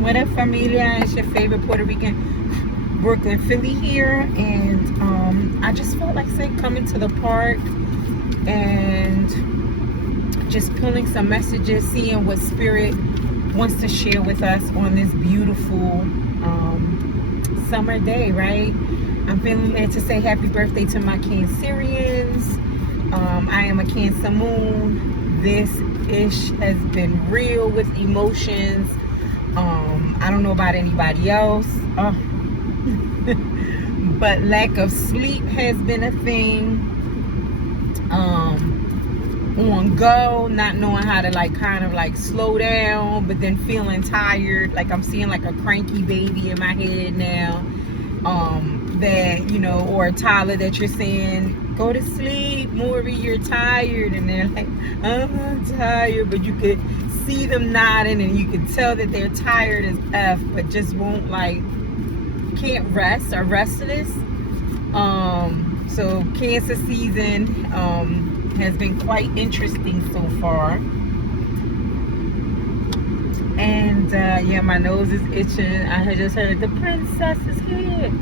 What up, familia? It's your favorite Puerto Rican, Brooklyn, Philly here, and I just felt like coming to the park and just pulling some messages, seeing what Spirit wants to share with us on this beautiful summer day, right? I'm feeling led to say happy birthday to my Cancerians. I am a Cancer moon. This ish has been real with emotions. I don't know about anybody else, but lack of sleep has been a thing. On go, not knowing how to kind of slow down, but then feeling tired. Like I'm seeing like a cranky baby in my head now. That, or a toddler that you're saying, go to sleep, Maury, you're tired. And they're like, I'm tired. But you could see them nodding and you can tell that they're tired as F, but just won't can't rest, or restless. So Cancer season has been quite interesting so far. And yeah, my nose is itching. I just heard the princess is here.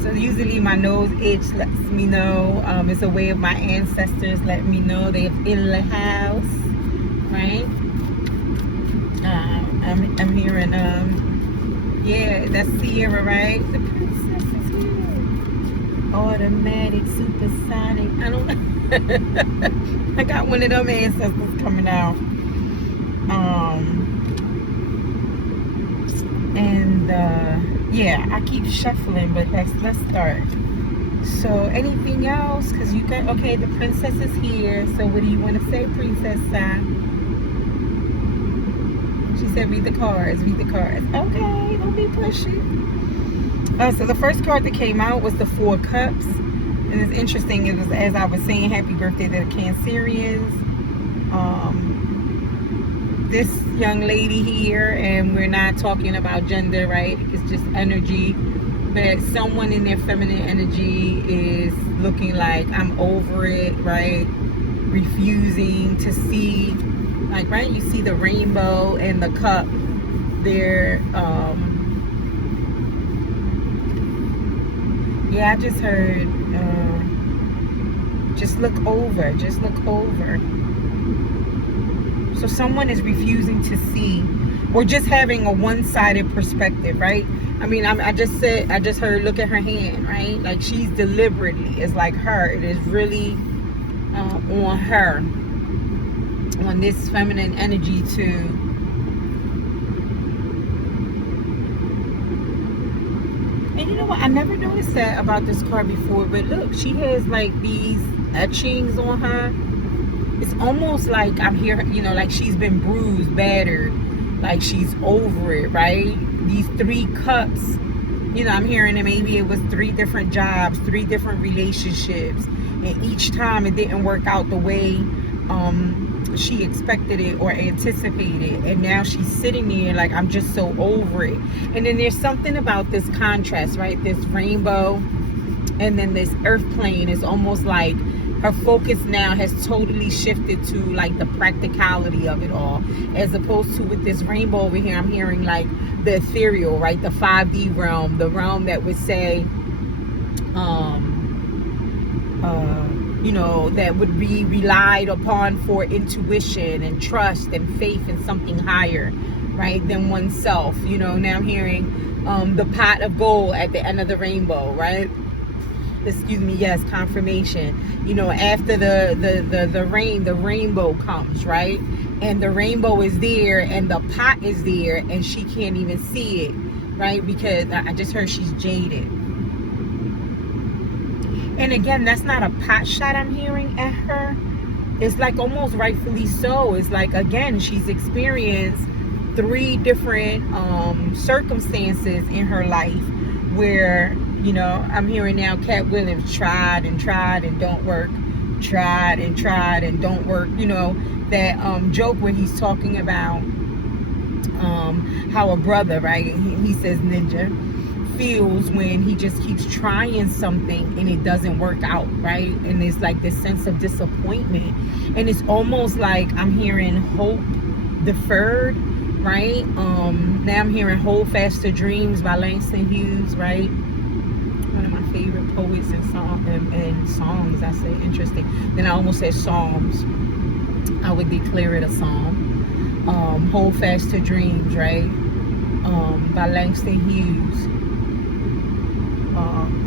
So usually my nose itch lets me know. It's a way of my ancestors letting me know they're in the house, right? I'm hearing yeah, that's Sierra, right? The princess is here. Automatic, supersonic. I don't know. I got one of them ancestors coming out. And yeah, I keep shuffling, but let's start. So anything else? Because you got, okay, the princess is here. So what do you want to say, Princess? She said read the cards, read the cards. Okay, don't be pushy. So the first card that came out was the Four Cups. And it's interesting, it was, as I was saying, happy birthday to the Cancerians. This young lady here, and we're not talking about gender, right? It's just energy. But someone in their feminine energy is looking like, I'm over it, right? Refusing to see, like, right? You see the rainbow and the cup. They're, yeah, I just heard, just look over, just look over. So someone is refusing to see, or just having a one-sided perspective, right? I mean, I just heard, look at her hand, right? Like she's deliberately, it's like her, it is really on her, on this feminine energy too. And you know what? I never noticed that about this card before, but look, she has like these etchings on her. It's almost like I'm here, like she's been bruised, battered, like she's over it, right? These 3 cups, I'm hearing that maybe it was 3 different jobs, 3 different relationships, and each time it didn't work out the way she expected it or anticipated, and now she's sitting there like, I'm just so over it. And then there's something about this contrast, right? This rainbow and then this earth plane is almost like her focus now has totally shifted to like the practicality of it all, as opposed to with this rainbow over here, I'm hearing like the ethereal, right? The 5D realm, the realm that would say, that would be relied upon for intuition and trust and faith in something higher, right, than oneself. Now I'm hearing the pot of gold at the end of the rainbow, right? Excuse me, yes, confirmation. After the rain, the rainbow comes, right? And the rainbow is there and the pot is there and she can't even see it, right? Because I just heard she's jaded. And again, that's not a pot shot I'm hearing at her. It's like almost rightfully so. It's like, again, she's experienced 3 different circumstances in her life where, I'm hearing now Cat Williams tried and don't work, tried and don't work. That joke where he's talking about how a brother, right? He says ninja feels when he just keeps trying something and it doesn't work out, right? And it's like this sense of disappointment, and it's almost like I'm hearing hope deferred right? Now I'm hearing Hold Fast to Dreams by Langston Hughes, right? One of my favorite poets and songs. I say interesting. Then I almost said Psalms. I would declare it a psalm. Hold Fast to Dreams, right? By Langston Hughes.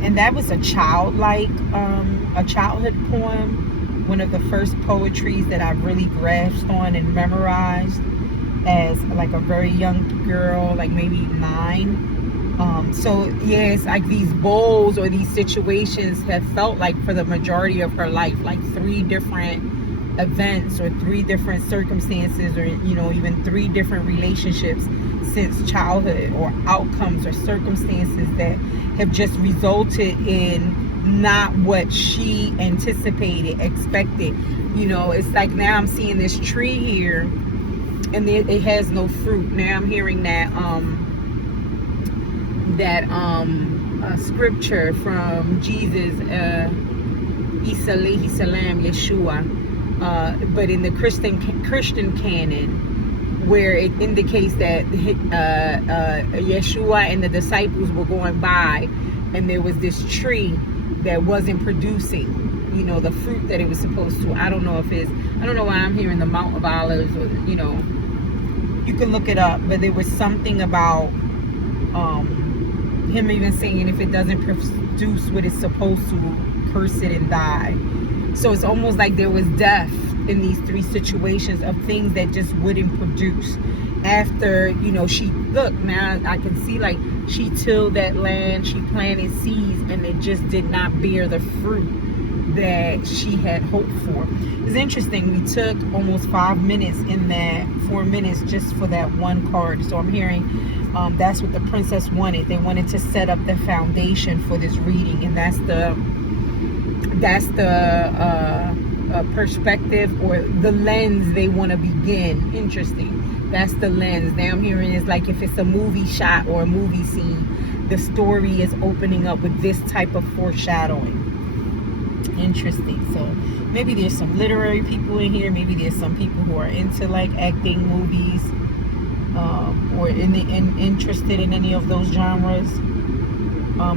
And that was a childhood poem. One of the first poetries that I really grasped on and memorized as like a very young girl, like maybe 9. So yeah, it's like these bowls or these situations have felt like for the majority of her life, like 3 different events or 3 different circumstances, or even 3 different relationships since childhood, or outcomes or circumstances that have just resulted in not what she anticipated, expected. It's like now I'm seeing this tree here and it has no fruit. Now I'm hearing that scripture from Jesus, Isa alayhi salam, Yeshua, but in the Christian canon, where it indicates that Yeshua and the disciples were going by, and there was this tree that wasn't producing, the fruit that it was supposed to. I don't know why I'm hearing the Mount of Olives, or you can look it up, but there was something about him even saying, if it doesn't produce what it's supposed to, curse it and die. So it's almost like there was death in these 3 situations of things that just wouldn't produce. After, now I can see, like, she tilled that land, she planted seeds, and it just did not bear the fruit that she had hoped for. It's interesting. We took almost 4 minutes just for that one card. So I'm hearing that's what the princess wanted. They wanted to set up the foundation for this reading, and that's the perspective or the lens they want to begin. Interesting. That's the lens. Now I'm hearing is like if it's a movie shot or a movie scene, the story is opening up with this type of foreshadowing. Interesting. So maybe there's some literary people in here. Maybe there's some people who are into like acting, movies, or interested in any of those genres.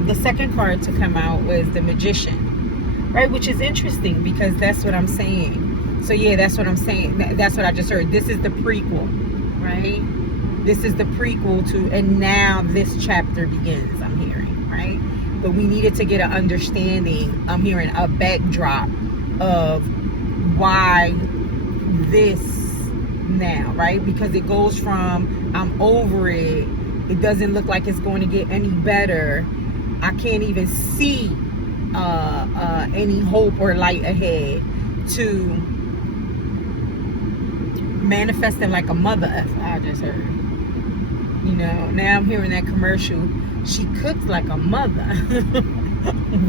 The second card to come out was the Magician, right? Which is interesting because that's what I'm saying. So yeah, that's what I'm saying. That's what I just heard. This is the prequel, right? This is the prequel to, and now this chapter begins, I'm hearing, right? But we needed to get an understanding, I'm hearing a backdrop of why this now, right? Because it goes from, I'm over it, it doesn't look like it's going to get any better, I can't even see any hope or light ahead, to manifesting like a mother. I just heard, now I'm hearing that commercial, she cooks like a mother.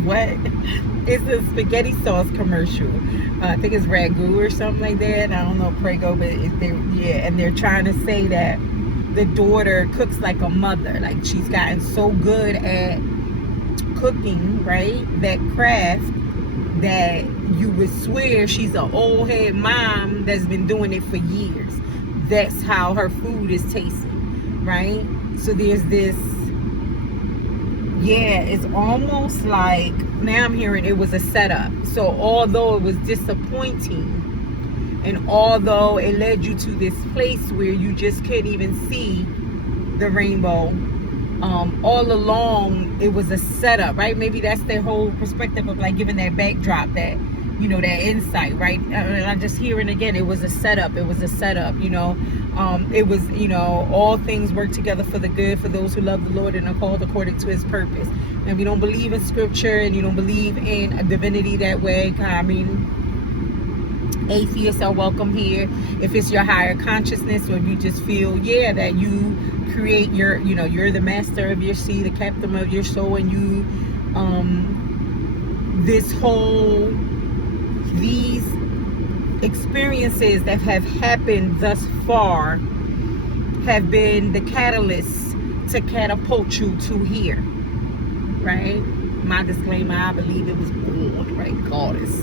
What? It's a spaghetti sauce commercial. I think it's ragu or something like that. I don't know, Prego, but and they're trying to say that the daughter cooks like a mother. Like she's gotten so good at cooking, right? That craft, that you would swear she's an old head mom that's been doing it for years. That's how her food is tasting, right? So there's this, it's almost like, now I'm hearing it was a setup. So although it was disappointing, and although it led you to this place where you just couldn't even see the rainbow, all along it was a setup, right? Maybe that's their whole perspective of like giving that backdrop, that that insight, right? And I'm just hearing again, it was a setup. It was a setup. It was, all things work together for the good for those who love the Lord and are called according to His purpose. And we don't believe in scripture, and you don't believe in a divinity that way, I mean, atheists are welcome here. If it's your higher consciousness, or if you just feel that you create your, you're the master of your sea, the captain of your soul, and you these experiences that have happened thus far have been the catalyst to catapult you to here, right? my disclaimer, I believe it was God, right? Goddess.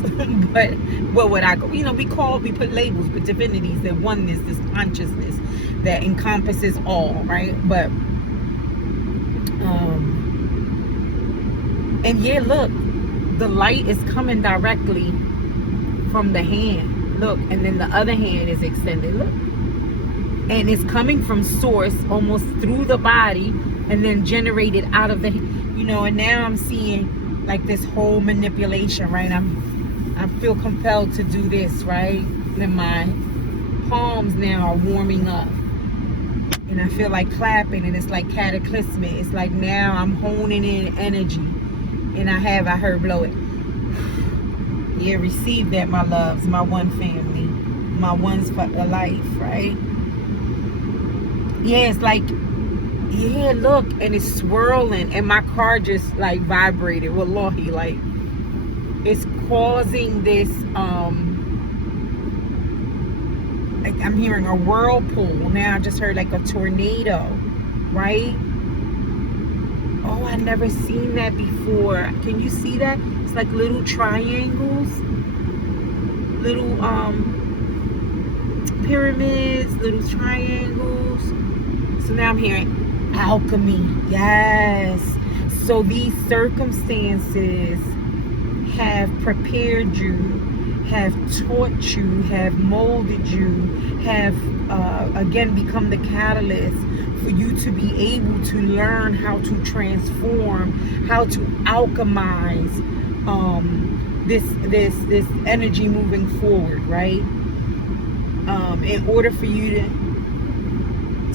But what would I go? You know, we put labels, but divinities, that oneness, this consciousness that encompasses all, right? But and yeah, look, the light is coming directly from the hand. Look, and then the other hand is extended. Look. And it's coming from source almost through the body and then generated out of the, you know, and now I'm seeing like this whole manipulation, right? I feel compelled to do this, right? And my palms now are warming up. And I feel like clapping, and it's like cataclysmic. It's like now I'm honing in energy. And I heard blow it. Yeah, receive that, my loves, my one family, my ones for life, right? Yeah, it's like, yeah, look, and it's swirling, and my car just like vibrated. Wallahi, like it's causing this. Like I'm hearing a whirlpool now. I just heard like a tornado, right? Oh, I never seen that before. Can you see that? It's like little triangles, little pyramids, little triangles. So now I'm hearing alchemy. Yes. So these circumstances have prepared you, have taught you, have molded you, have again become the catalyst for you to be able to learn how to transform, how to alchemize this energy moving forward, right? In order for you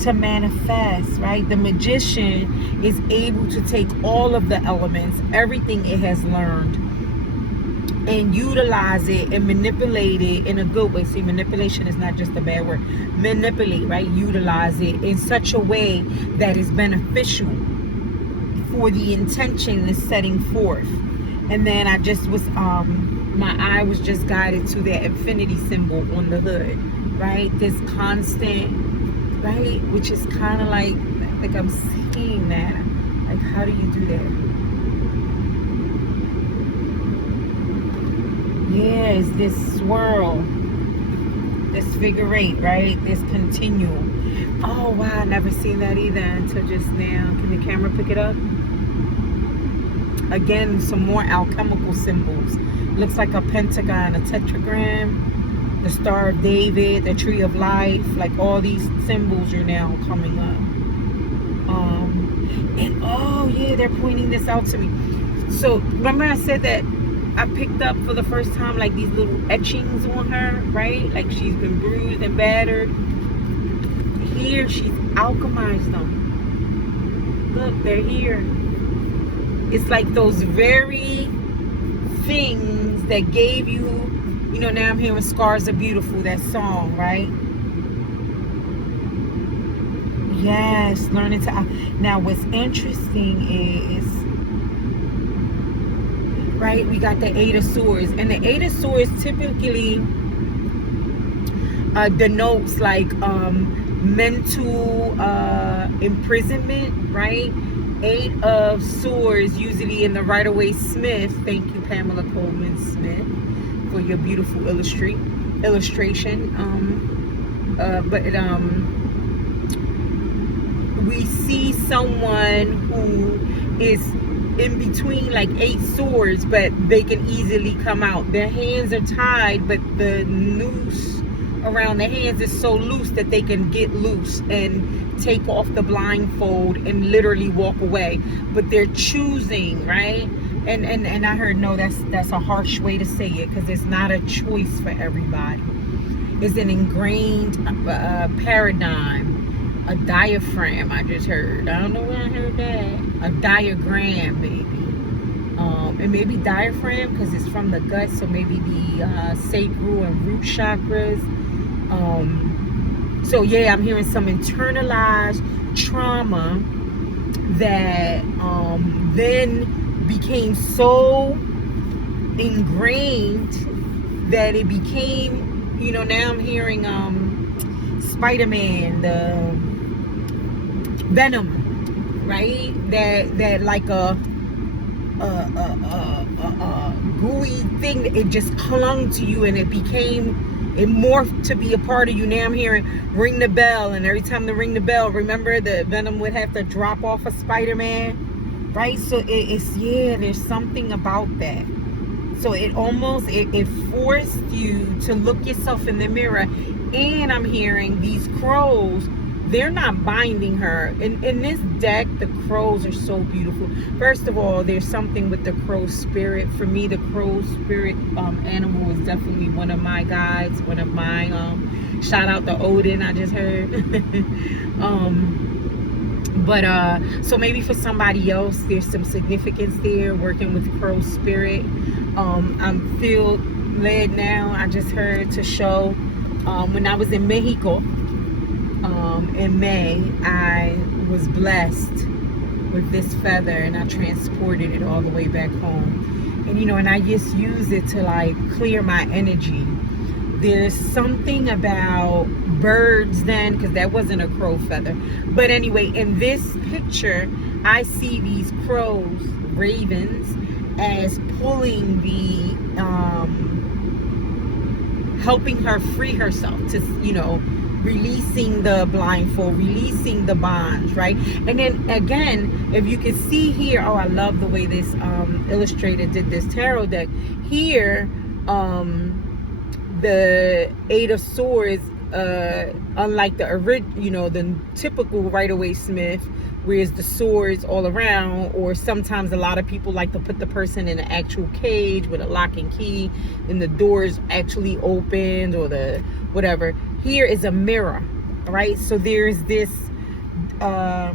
to manifest, right? The magician is able to take all of the elements, everything it has learned, and utilize it and manipulate it in a good way. See, manipulation is not just a bad word. Manipulate, right? Utilize it in such a way that is beneficial for the intention is setting forth. And then I just was my eye was just guided to that infinity symbol on the hood, right? This constant, right? Which is kind of like I'm seeing that. Like, how do you do that? Yeah, it's this swirl, this figure eight, right? This continual. Oh wow, I never seen that either until just now. Can the camera pick it up? Again, some more alchemical symbols. Looks like a pentagon, a tetragram, the Star of David, the Tree of Life. Like all these symbols are now coming up. And oh yeah, they're pointing this out to me. So remember I said that I picked up for the first time like these little etchings on her, right? Like she's been bruised and battered. Here she's alchemized them. Look, they're here. It's like those very things that gave you, you know, now I'm hearing Scars Are Beautiful, that song, right? Yes, learning to. Now what's interesting is, right, we got the Eight of Swords, and the Eight of Swords typically denotes like mental imprisonment, right? Eight of Swords usually in the Rider-Waite-Smith. Thank you, Pamela Coleman Smith, for your beautiful illustration. We see someone who is in between like 8 swords, but they can easily come out. Their hands are tied, but the noose around the hands is so loose that they can get loose and take off the blindfold and literally walk away. But they're choosing, right? And I heard, no, that's a harsh way to say it, because it's not a choice for everybody. It's an ingrained paradigm, a diaphragm. I just heard. I don't know where I heard that. A diagram, maybe. And maybe diaphragm because it's from the gut, so maybe the sacral and root chakras. So yeah, I'm hearing some internalized trauma that then became so ingrained that it became, you know, now I'm hearing Spider-Man, the Venom, right? That like a gooey thing that it just clung to you, and it morphed to be a part of you. Now I'm hearing ring the bell, and every time they ring the bell, remember the Venom would have to drop off a Spider-Man, right? So it's there's something about that. So it almost it forced you to look yourself in the mirror. And I'm hearing these crows, they're not binding her. In this deck, the crows are so beautiful. First of all, there's something with the crow spirit. For me, the crow spirit animal is definitely one of my guides, one of my shout out to Odin, I just heard. So maybe for somebody else there's some significance there working with crow spirit. I'm feel led now, I just heard to show when I was in Mexico in May, I was blessed with this feather, and I transported it all the way back home. And and I just use it to like clear my energy. There's something about birds then, because that wasn't a crow feather. But anyway, in this picture, I see these crows, ravens, as pulling helping her free herself to, releasing the blindfold, releasing the bonds, right? And then again, if you can see here, oh, I love the way this illustrator did this tarot deck. Here, the Eight of Swords, unlike the the typical Rider-Waite-Smith, whereas the swords all around, or sometimes a lot of people like to put the person in an actual cage with a lock and key, and the doors actually opened, or the whatever. Here is a mirror, right? So there's this I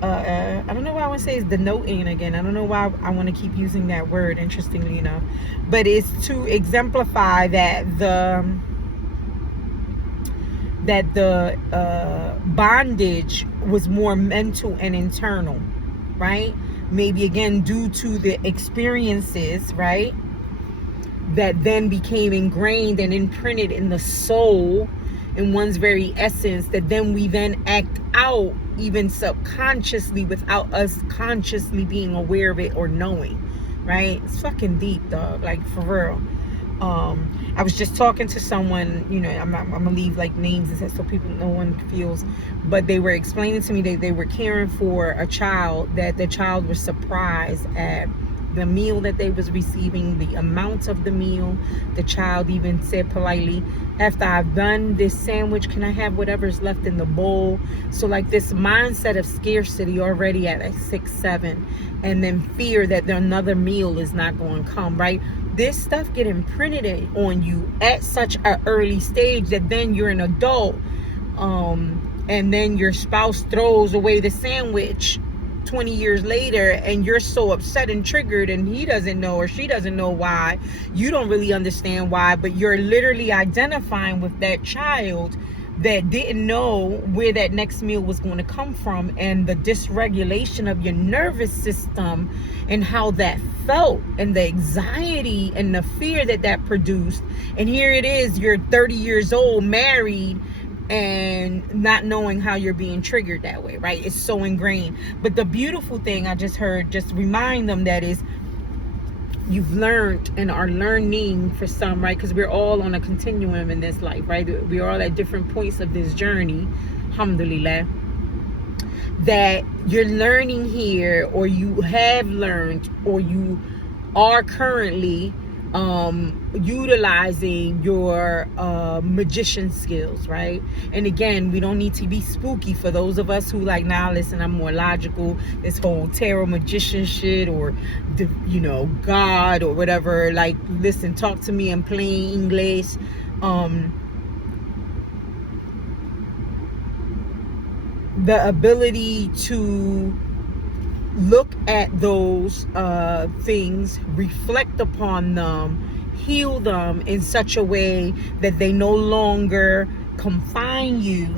don't know why I want to say it's denoting again. I don't know why I want to keep using that word, interestingly enough, but it's to exemplify that the bondage was more mental and internal, right? Maybe again due to the experiences, right, that then became ingrained and imprinted in the soul, in one's very essence, that then we then act out even subconsciously without us consciously being aware of it or knowing, right? It's fucking deep, dog, like for real. I was just talking to someone, I'm gonna leave like names and stuff so people, no one feels, but they were explaining to me that they were caring for a child, that the child was surprised at the meal that they was receiving, the amount of the meal. The child even said politely, after I've done this sandwich, can I have whatever's left in the bowl? So like this mindset of scarcity already at like 6, 7, and then fear that another meal is not going to come, right? This stuff get imprinted on you at such an early stage that then you're an adult, and then your spouse throws away the sandwich 20 years later, and you're so upset and triggered, and he doesn't know or she doesn't know why. You don't really understand why, but you're literally identifying with that child that didn't know where that next meal was going to come from, and the dysregulation of your nervous system and how that felt, and the anxiety and the fear that produced. And here it is, you're 30 years old, married, and not knowing how you're being triggered that way, right? It's so ingrained. But the beautiful thing I just heard, just remind them that is, you've learned and are learning for some, right? Because we're all on a continuum in this life, right? We're all at different points of this journey, alhamdulillah, that you're learning here, or you have learned, or you are currently utilizing your magician skills, right? And again, we don't need to be spooky. For those of us who like, nah, listen, I'm more logical, this whole tarot magician shit, or God or whatever, like, listen, talk to me in plain English. The ability to look at those things, reflect upon them, heal them in such a way that they no longer confine you,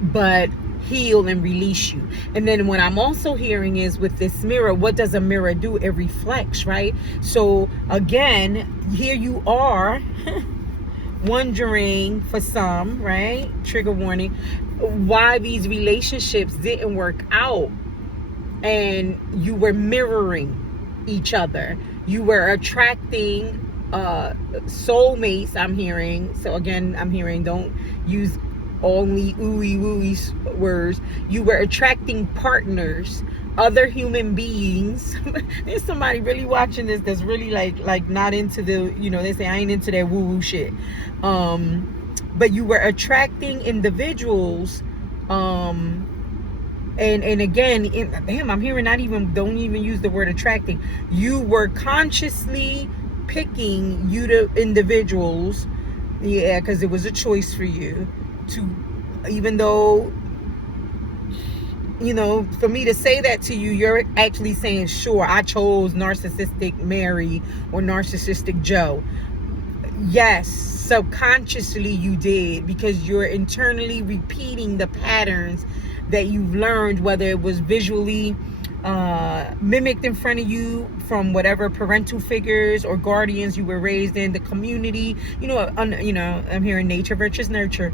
but heal and release you. And then what I'm also hearing is, with this mirror, what does a mirror do? It reflects, right? So again, here you are wondering, for some, right, trigger warning, why these relationships didn't work out, and you were mirroring each other. You were attracting soulmates, I'm hearing. So again, I'm hearing, don't use only ooey wooey words. You were attracting partners, other human beings. There's somebody really watching this that's really like not into the, they say I ain't into that woo woo shit. But you were attracting individuals, and again, damn, I'm hearing don't even use the word attracting. You were consciously picking individuals, yeah, because it was a choice for you to, even though, for me to say that to you, you're actually saying, sure, I chose narcissistic Mary or narcissistic Joe. Yes, subconsciously you did, because you're internally repeating the patterns that you've learned, whether it was visually mimicked in front of you from whatever parental figures or guardians you were raised in, the community. I'm hearing nature versus nurture.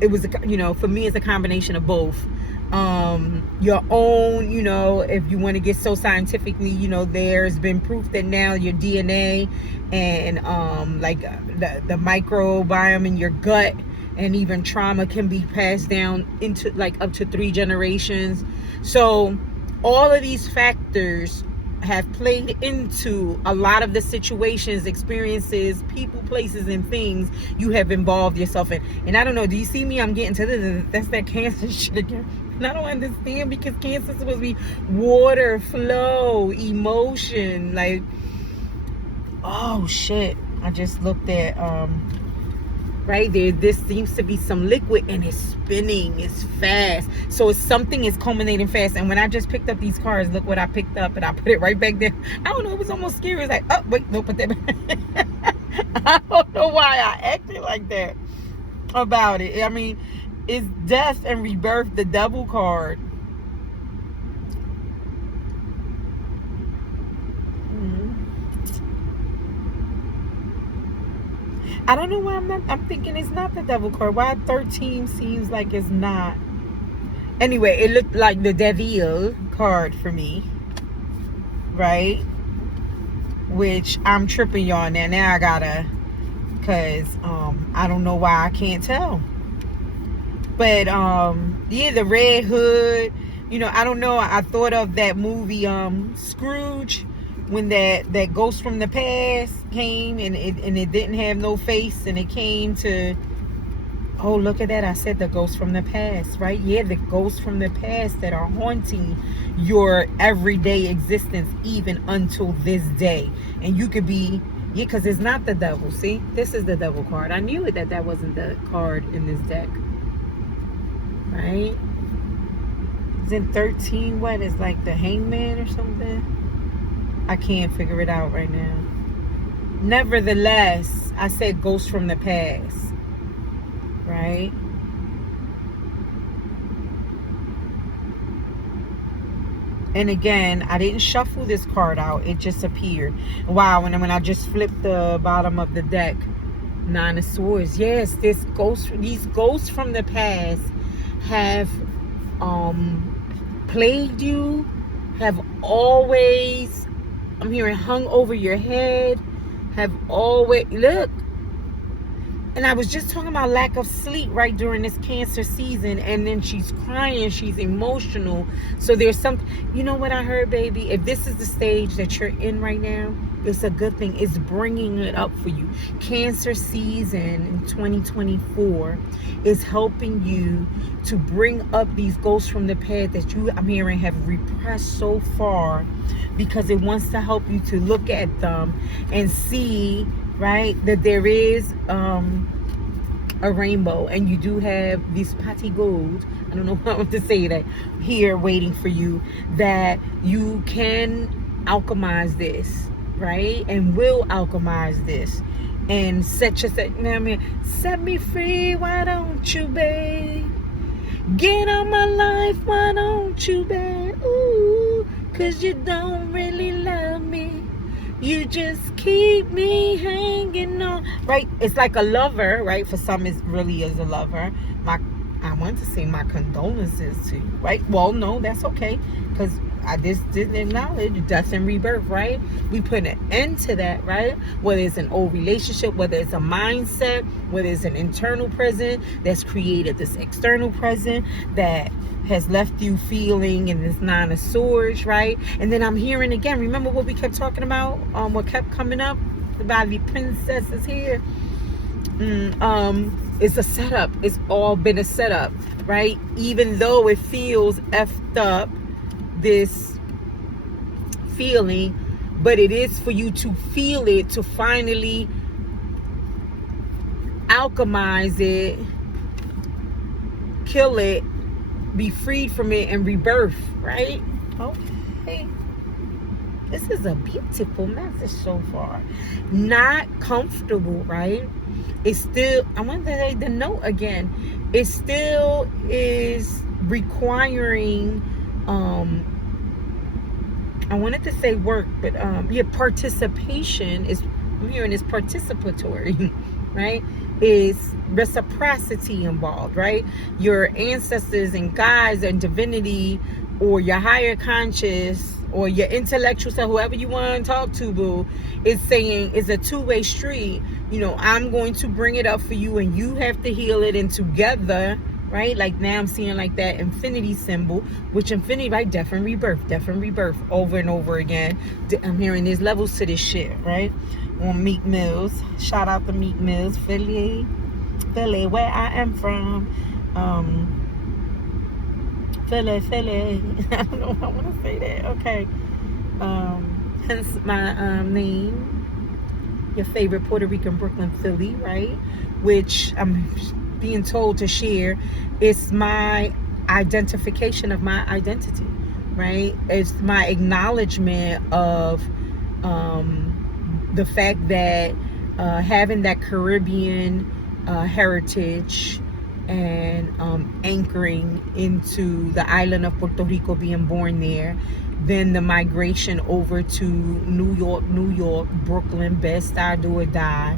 It was, for me, it's a combination of both. Your own, if you want to get so scientifically, there's been proof that now your DNA and like the microbiome in your gut and even trauma can be passed down into like up to 3 generations. So all of these factors have played into a lot of the situations, experiences, people, places, and things you have involved yourself in. And I don't know, do you see me? I'm getting to this. That's that Cancer shit again. And I don't understand, because Cancer is supposed to be water, flow, emotion. Like, oh shit. I just looked at right there, this seems to be some liquid and it's spinning, it's fast, so it's something is culminating fast. And when I just picked up these cards, look what I picked up, and I put it right back there. I don't know, it was almost scary. It's like, oh wait, no, put that back. I don't know why I acted like that about it. I mean, it's death and rebirth, the Devil card. I don't know why I'm thinking it's not the Devil card. Why 13 seems like it's not. Anyway, it looked like the Devil card for me, right? Which I'm tripping y'all now. Now I gotta, cause I don't know why I can't tell. But yeah, the Red Hood. I don't know. I thought of that movie Scrooge, when that ghost from the past came and it didn't have no face, and it came to, oh look at that, I said the ghost from the past, right? Yeah, the ghosts from the past that are haunting your everyday existence even until this day. And you could be, yeah, because it's not the Devil. See, this is the Devil card. I knew it that wasn't the card in this deck, right? Isn't 13 what is like the Hangman or something? I can't figure it out right now. Nevertheless, I said ghost from the past, right? And again, I didn't shuffle this card out. It just appeared. Wow, when I just flipped the bottom of the deck, 9 of Swords. Yes, these ghosts from the past have plagued you, have always, I'm hearing, hung over your head, have always, look. And I was just talking about lack of sleep right during this Cancer season, and then she's crying, she's emotional. So there's something, you know what I heard, baby? If this is the stage that you're in right now, it's a good thing. It's bringing it up for you. Cancer season in 2024 is helping you to bring up these ghosts from the past that you, I'm hearing, have repressed so far, because it wants to help you to look at them and see, right, that there is a rainbow, and you do have these patty gold, I don't know how to say that, here waiting for you, that you can alchemize this, right, and will alchemize this and set me free, why don't you, babe? Get on my life, why don't you, babe? Ooh, 'cause you don't really love me. You just keep me hanging on, right? It's like a lover, right? For some, it really is a lover. I want to say my condolences to you, right? Well, no, that's okay, because this didn't acknowledge death and rebirth, right? We put an end to that, right? Whether it's an old relationship, whether it's a mindset, whether it's an internal prison that's created this external prison that has left you feeling in this nine of swords, right? And then I'm hearing again, remember what we kept talking about, what kept coming up about the princesses here? It's a setup. It's all been a setup, right? Even though it feels effed up, this feeling, but it is for you to feel it, to finally alchemize it, kill it, be freed from it, and rebirth, right? Okay. This is a beautiful message so far. Not comfortable, right? It's still, I want to say the note again. It still is requiring, I wanted to say work, but participation is, I'm hearing is participatory, right? Is reciprocity involved, right? Your ancestors and guides and divinity, or your higher conscious, or your intellectual self, whoever you want to talk to, boo, is saying it's a two-way street. You know, I'm going to bring it up for you and you have to heal it, and together, right? Like now I'm seeing like that infinity symbol, which infinity, right? Death and rebirth over and over again. I'm hearing there's levels to this shit, right? On Meek Mills. Shout out to Meek Mills, Philly, where I am from. Philly. I don't know if I want to say that. Okay. Hence my name. Your favorite Puerto Rican Brooklyn Philly, right? Which I'm being told to share. It's my identification of my identity, right? It's my acknowledgement of the fact that having that Caribbean heritage and anchoring into the island of Puerto Rico, being born there, then the migration over to New York, Brooklyn, Bed-Stuy, do or die,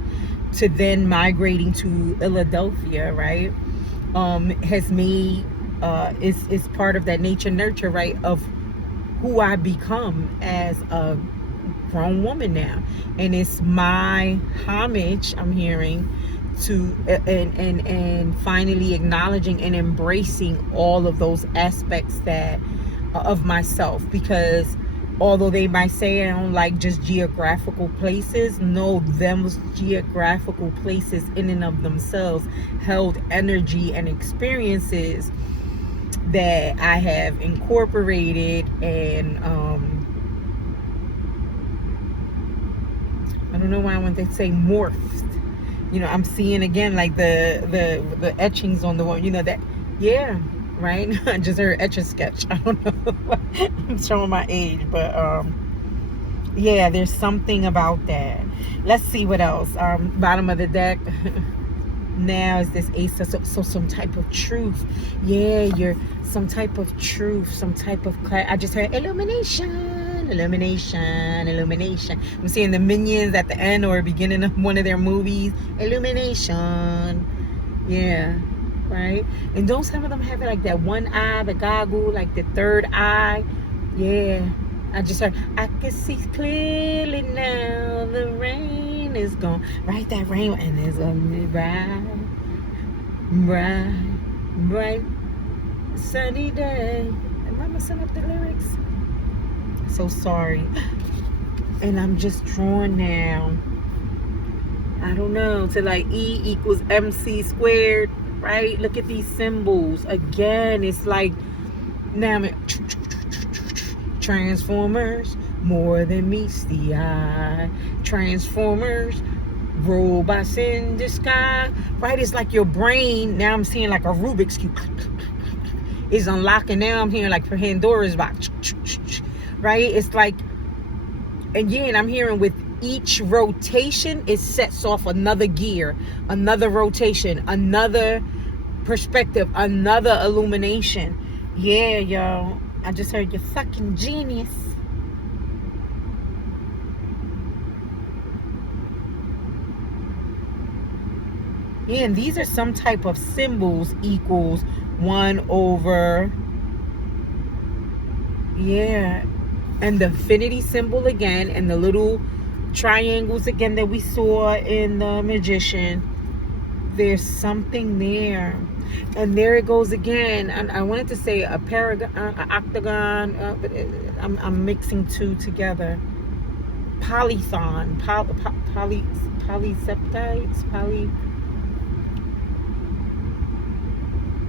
to then migrating to Philadelphia, right? Has made it's part of that nature nurture, right, of who I become as a grown woman now. And it's my homage, I'm hearing, to and finally acknowledging and embracing all of those aspects that of myself, because although they might say I don't like just geographical places, no, them geographical places in and of themselves held energy and experiences that I have incorporated and I don't know why I want to say morphed. You know, I'm seeing again like the etchings on the wall, you know, that, yeah, right? I just heard etch a sketch. I don't know. I'm showing my age, but yeah, there's something about that. Let's see what else. Bottom of the deck. Now is this ace, so some type of truth. Yeah, you're some type of truth, some type of I just heard illumination. I'm seeing the minions at the end or beginning of one of their movies. Illumination. Yeah, right? And don't some of them have like that one eye, the goggle, like the third eye? Yeah. I just heard, I can see clearly now, the rain is gone. Right, that rain, and it's gonna be bright, sunny day. Am I messing up the lyrics? So sorry. And I'm just drawing now, I don't know, to like E equals MC squared, right? Look at these symbols. Again, it's like, now Transformers, more than meets the eye. Transformers, robots in the sky, right? It's like your brain, now I'm seeing like a Rubik's Cube is unlocking. Now I'm hearing like Pandora's box, right? It's like, again, I'm hearing with each rotation, it sets off another gear, another rotation, another perspective, another illumination. Yeah, y'all. I just heard you're fucking genius. Yeah, and these are some type of symbols equals 1 over Yeah. And the infinity symbol again, and the little triangles again that we saw in the magician. There's something there. And there it goes again. And I wanted to say a paragon, an octagon, but I'm mixing two together. Polython, polyseptites,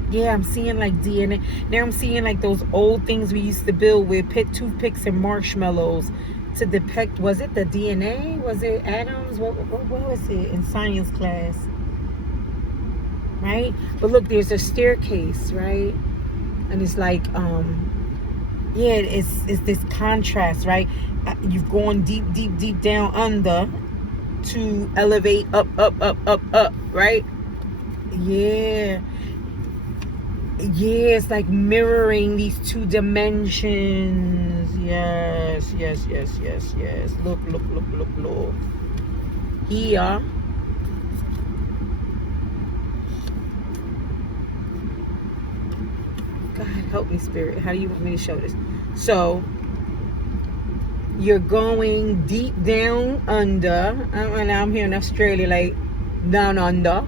yeah, I'm seeing like DNA. Now I'm seeing like those old things we used to build with toothpicks and marshmallows to depict, was it the DNA? Was it atoms? What was it in science class? Right? But look, there's a staircase, right? And it's like, yeah, it's this contrast, right? You've gone deep down under to elevate up, right? Yeah. Yeah, it's like mirroring these two dimensions. Yes. Look. Here. God, help me, Spirit. How do you want me to show this? So, you're going deep down under. And I'm here in Australia, like down under.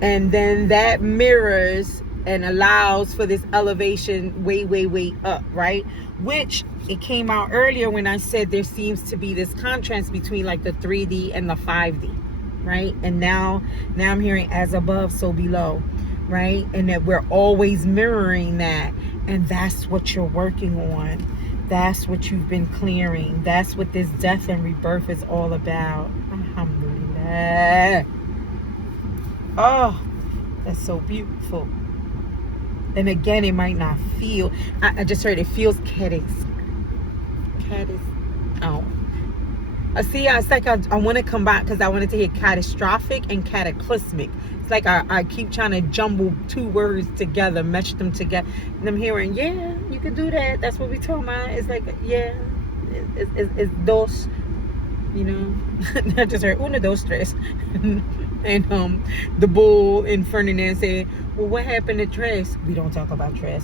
And then that mirrors and allows for this elevation way up, right? Which it came out earlier when I said there seems to be this contrast between like the 3D and the 5D, right? And now I'm hearing as above, so below, right? And that we're always mirroring that. And that's what you're working on. That's what you've been clearing. That's what this death and rebirth is all about. Alhamdulillah. Oh, that's so beautiful. And again, it might not feel. I just heard it feels oh. See, it's like I want to come back because I wanted to hear catastrophic and cataclysmic. It's like I keep trying to jumble two words together, mesh them together. And I'm hearing, yeah, you can do that. That's what we talking about. It's like, yeah, it's dos. You know, I just heard uno, dos, tres. And the bull in Ferdinand said, well, what happened to Tres? We don't talk about Tres.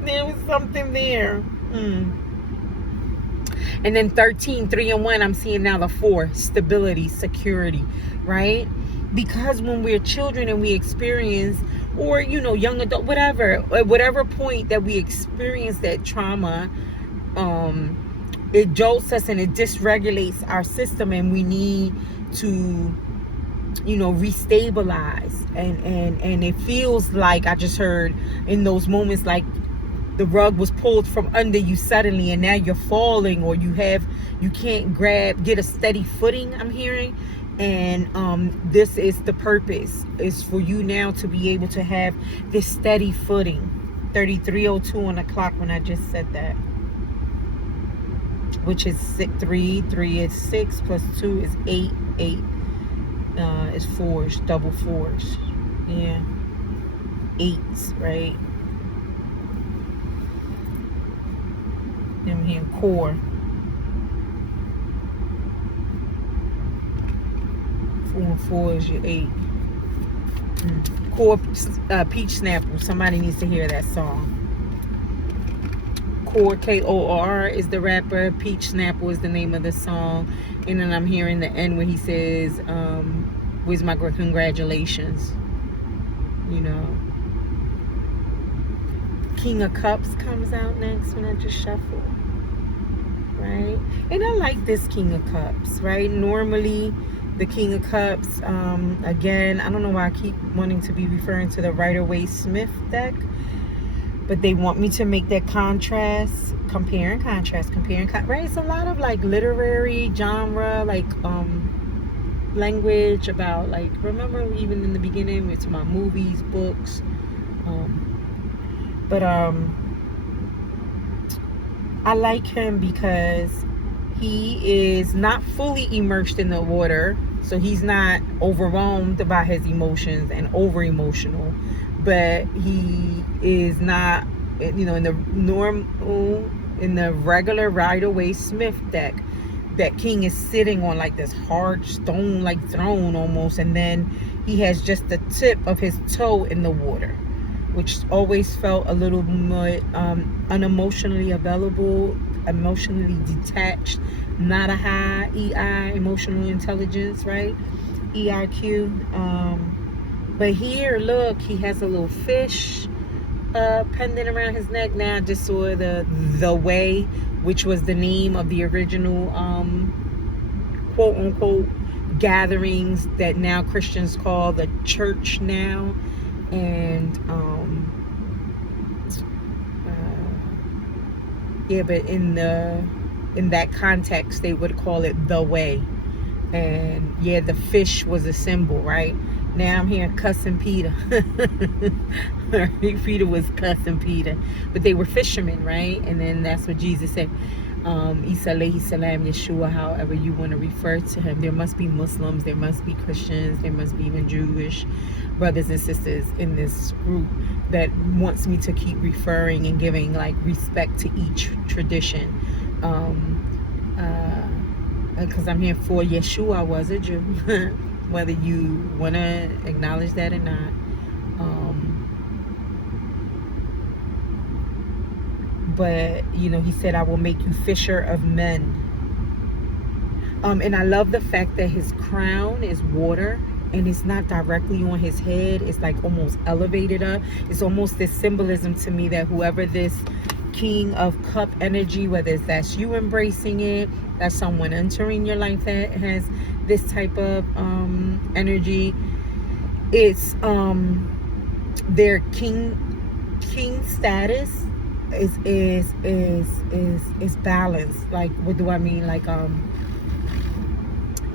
There was something there. And then 13, 3 and 1, I'm seeing now the 4, stability, security, right? Because when we're children and we experience, or, you know, young adult, whatever, at whatever point that we experience that trauma, it jolts us and it dysregulates our system, and we need to, you know, restabilize. And it feels like, I just heard in those moments, like the rug was pulled from under you suddenly, and now you're falling, or you can't get a steady footing, I'm hearing. And this is the purpose, is for you now to be able to have this steady footing. 33:02 on the clock when I just said that, which is 3 is 6 plus 2 is 8 is 4s, double 4s, yeah, 8s, right? Then we're here core, 4 and 4 is your 8. Core, Peach Snapple. Somebody needs to hear that song. Core, K-O-R is the rapper. Peach Snapple is the name of the song. And then I'm hearing the end where he says, where's my congratulations? You know. King of Cups comes out next when I just shuffle. Right? And I like this King of Cups, right? Normally, the King of Cups, again, I don't know why I keep wanting to be referring to the Rider-Waite-Smith deck, but they want me to make that contrast, compare and contrast, right? It's a lot of like literary genre, like language about, like, remember even in the beginning we were talking about movies, books, but I like him because he is not fully immersed in the water, so he's not overwhelmed by his emotions and over emotional, but he is not, you know, in the regular Rider-Waite-Smith deck, that king is sitting on like this hard stone like throne almost, and then He has just the tip of his toe in the water, which always felt a little more unemotionally available, emotionally detached, not a high EI, emotional intelligence, right? EIQ. But here, look, he has a little fish pendant around his neck. Now I just saw the way, which was the name of the original quote unquote gatherings that now Christians call the church now. And yeah, but in that context they would call it the way. And yeah, the fish was a symbol, right? Now I'm hearing cussing Peter. Peter was cussing Peter, but they were fishermen, right? And then that's what Jesus said. Isa alayhi salam, Yeshua, however you want to refer to him. There must be Muslims, there must be Christians, there must be even Jewish brothers and sisters in this group that wants me to keep referring and giving like respect to each tradition. Because I'm here for Yeshua was a Jew, whether you want to acknowledge that or not. But you know, he said, I will make you fisher of men. And I love the fact that his crown is water and it's not directly on his head. It's like almost elevated up. It's almost this symbolism to me that whoever this King of Cup energy, whether that's you embracing it, that's someone entering your life that has this type of energy, it's their king status is balanced. Like, what do I mean? Like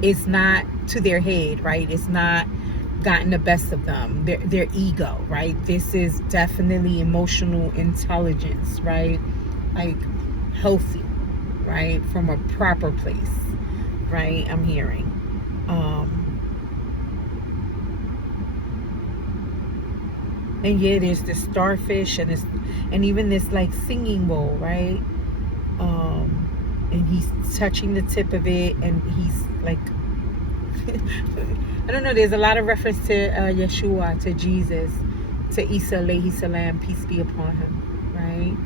it's not to their head, right? It's not gotten the best of them, their ego, right? This is definitely emotional intelligence, right? Like healthy, right? From a proper place, right? I'm hearing. And yeah, there's this starfish and even this like singing bowl, right? And he's touching the tip of it, and he's like I don't know, there's a lot of reference to Yeshua, to Jesus, to Isa alayhi salam, peace be upon him, right?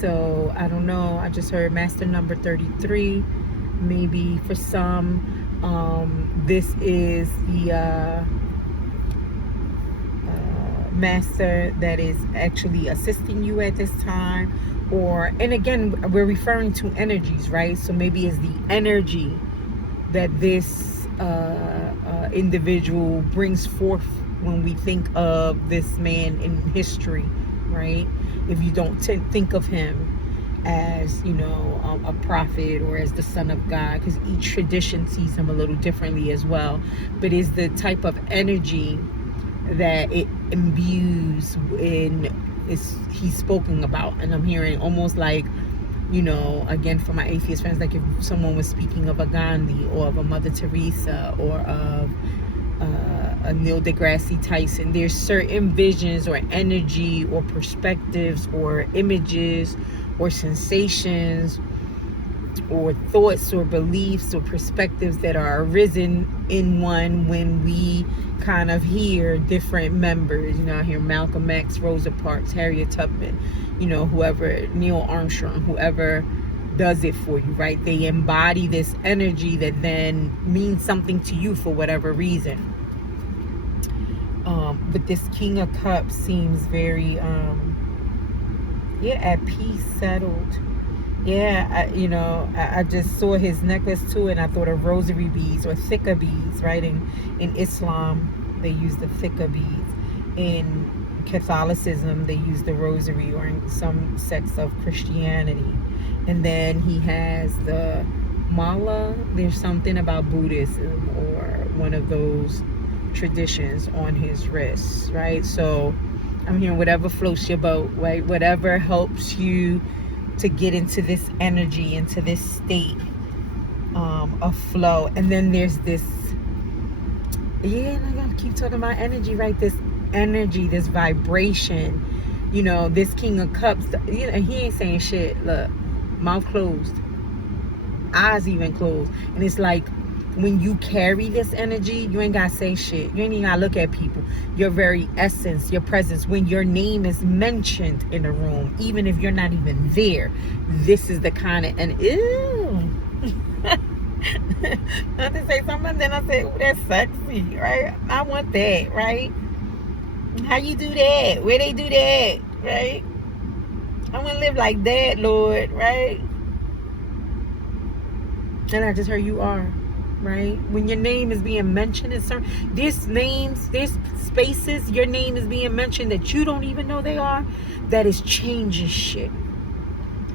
So I don't know, I just heard master number 33. Maybe for some this is the master that is actually assisting you at this time. Or, and again, we're referring to energies, right? So maybe it's the energy that this individual brings forth when we think of this man in history, right? If you don't think of him as, you know, a prophet or as the son of God, because each tradition sees him a little differently as well, but is the type of energy that it imbues in he's spoken about. And I'm hearing almost like, you know, again, for my atheist friends, like if someone was speaking of a Gandhi or of a Mother Teresa or of a Neil deGrasse Tyson, there's certain visions or energy or perspectives or images or sensations or thoughts or beliefs or perspectives that are arisen in one when we kind of hear different members. You know, I hear Malcolm X, Rosa Parks, Harriet Tubman, you know, whoever, Neil Armstrong, whoever does it for you, right? They embody this energy that then means something to you for whatever reason. But this King of Cups seems very at peace, settled. Yeah, I just saw his necklace too, and I thought of rosary beads or thicker beads, right? In Islam, they use the thicker beads. In Catholicism, they use the rosary, or in some sects of Christianity. And then he has the mala. There's something about Buddhism or one of those traditions on his wrist, right? So I'm hearing whatever floats your boat, right? Whatever helps you to get into this energy, into this state of flow. And then there's this, and I gotta keep talking about energy, right? This energy, this vibration, you know, this King of Cups, you know, he ain't saying shit. Look, mouth closed, eyes even closed, and it's like when you carry this energy, you ain't gotta say shit. You ain't even gotta look at people. Your very essence, your presence, when your name is mentioned in a room, even if you're not even there, this is the kind of, and ew. Not to say something, then I say, oh, that's sexy, right? I want that, right? How you do that? Where they do that, right? I want to live like that, Lord, right? And I just heard you are, right? When your name is being mentioned in certain, there's names, there's spaces, your name is being mentioned that you don't even know they are, that is changing shit.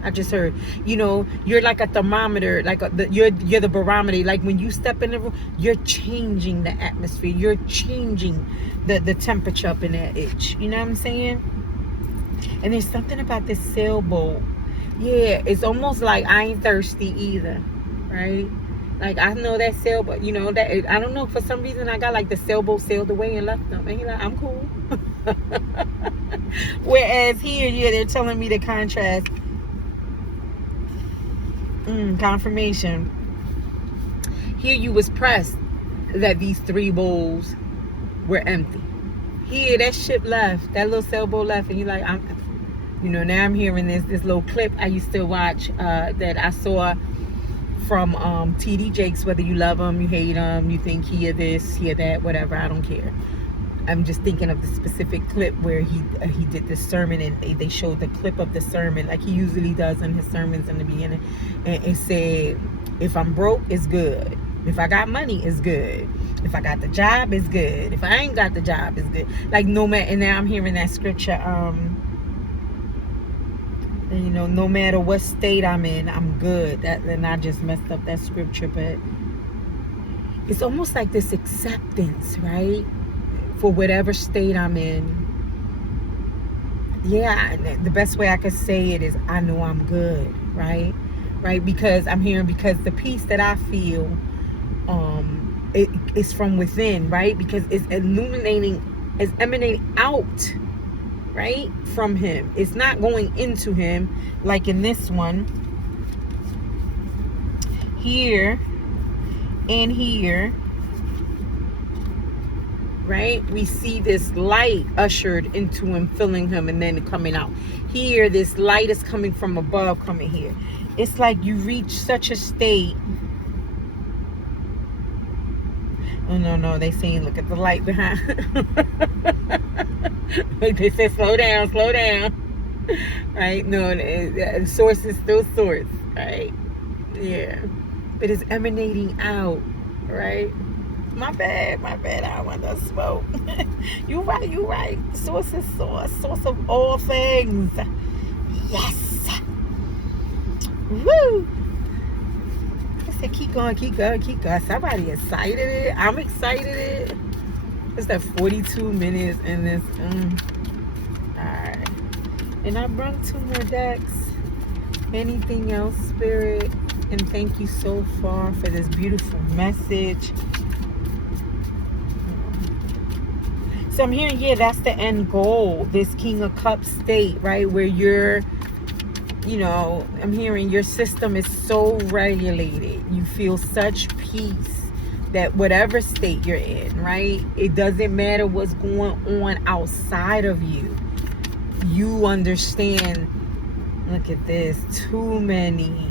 I just heard, you're like a thermometer, like you're the barometer. Like when you step in the room, you're changing the atmosphere. You're changing the temperature up in that itch. You know what I'm saying? And there's something about this sailboat. Yeah, it's almost like I ain't thirsty either, right? Like I know that sailboat, that I don't know, for some reason I got like the sailboat sailed away and left them. And he's like, I'm cool. Whereas here, yeah, they're telling me the contrast. Confirmation. Here you was pressed that these 3 bowls were empty. Here that ship left, that little sailboat left, and you're like, now I'm hearing this little clip I used to watch that I saw from TD Jakes. Whether you love him, you hate him, you think he this, he that, whatever, I don't care. I'm just thinking of the specific clip where he did this sermon, and they showed the clip of the sermon like he usually does in his sermons in the beginning, and it said, if I'm broke, it's good. If I got money, it's good. If I got the job, it's good. If I ain't got the job, it's good. Like no matter, and now I'm hearing that scripture, no matter what state I'm in, I'm good. And I just messed up that scripture, but it's almost like this acceptance, right? For whatever state I'm in. Yeah, the best way I could say it is I know I'm good, right? Right? Because I'm hearing, because the peace that I feel, it's from within, right? Because it's emanating out, right? From him. It's not going into him like in this one. Here and here, right? We see this light ushered into him, filling him, and then coming out. Here, this light is coming from above, coming here. It's like you reach such a state. Oh, no. They saying, look at the light behind. They said, slow down. Right? No, the source is still source, right? Yeah. But it's emanating out, right? My bad. I want to smoke. You right. Source is source of all things. Yes. Woo. I said, keep going. Somebody excited. I'm excited. It's that 42 minutes in this. Alright. And I brought 2 more decks. Anything else, Spirit? And thank you so far for this beautiful message. So I'm hearing, yeah, that's the end goal. This King of Cups state, right? Where you're, I'm hearing your system is so regulated. You feel such peace that whatever state you're in, right? It doesn't matter what's going on outside of you. You understand. Look at this. Too many.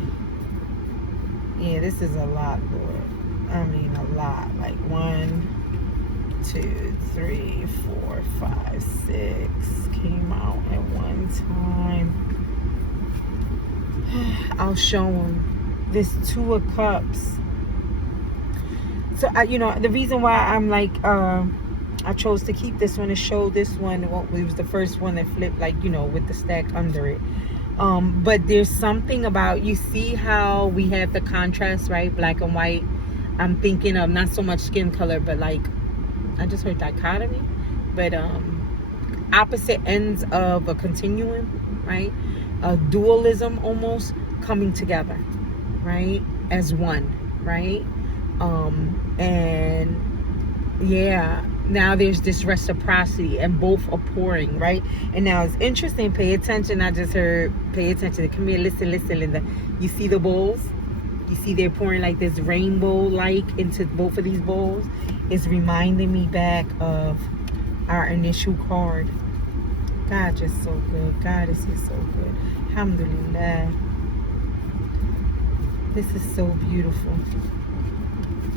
Yeah, this is a lot, Lord. I mean, a lot. Like 1, 2, 3, 4, 5, 6 came out at one time. I'll show them this 2 of Cups. So the reason why I'm like I chose to keep this one and show this one. Well, it was the first one that flipped, like with the stack under it. But there's something about, you see how we have the contrast, right? Black and white. I'm thinking of not so much skin color, but like, I just heard dichotomy, but opposite ends of a continuum, right? A dualism almost coming together, right? As one, right? And yeah, now there's this reciprocity and both are pouring, right? And now it's interesting, pay attention. I just heard, pay attention. Come here, listen, Linda. You see the bowls? You see they're pouring like this rainbow like into both of these bowls. It's reminding me back of our initial card. God just so good. God is just so good. Alhamdulillah. This is so beautiful.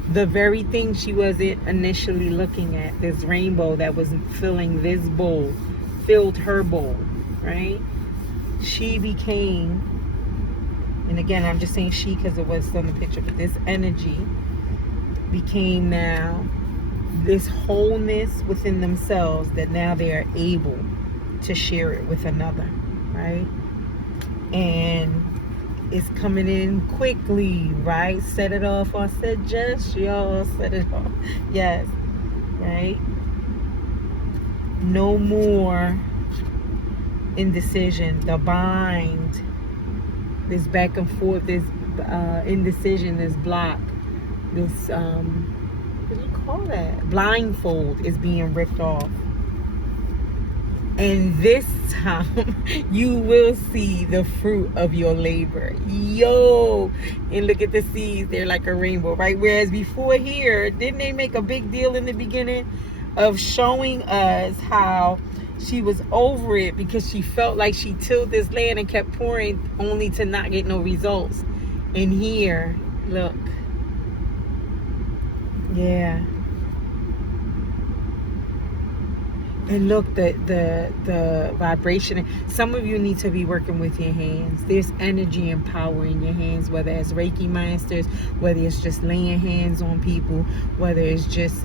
The very thing she wasn't initially looking at, this rainbow that was filling this bowl, filled her bowl, right? She became, and again, I'm just saying she because it was on the picture, but this energy became now this wholeness within themselves that now they are able to share it with another, right? And it's coming in quickly, right? Set it off. I said just, y'all, set it off. Yes, right? No more indecision. The bind, this back and forth, this indecision, this block, this, what do you call that? Blindfold is being ripped off. And this time, you will see the fruit of your labor. Yo! And look at the seeds. They're like a rainbow, right? Whereas before here, didn't they make a big deal in the beginning of showing us how she was over it because she felt like she tilled this land and kept pouring only to not get no results. And here, look. Yeah. And look, the vibration. Some of you need to be working with your hands. There's energy and power in your hands, whether it's Reiki masters, whether it's just laying hands on people, whether it's just,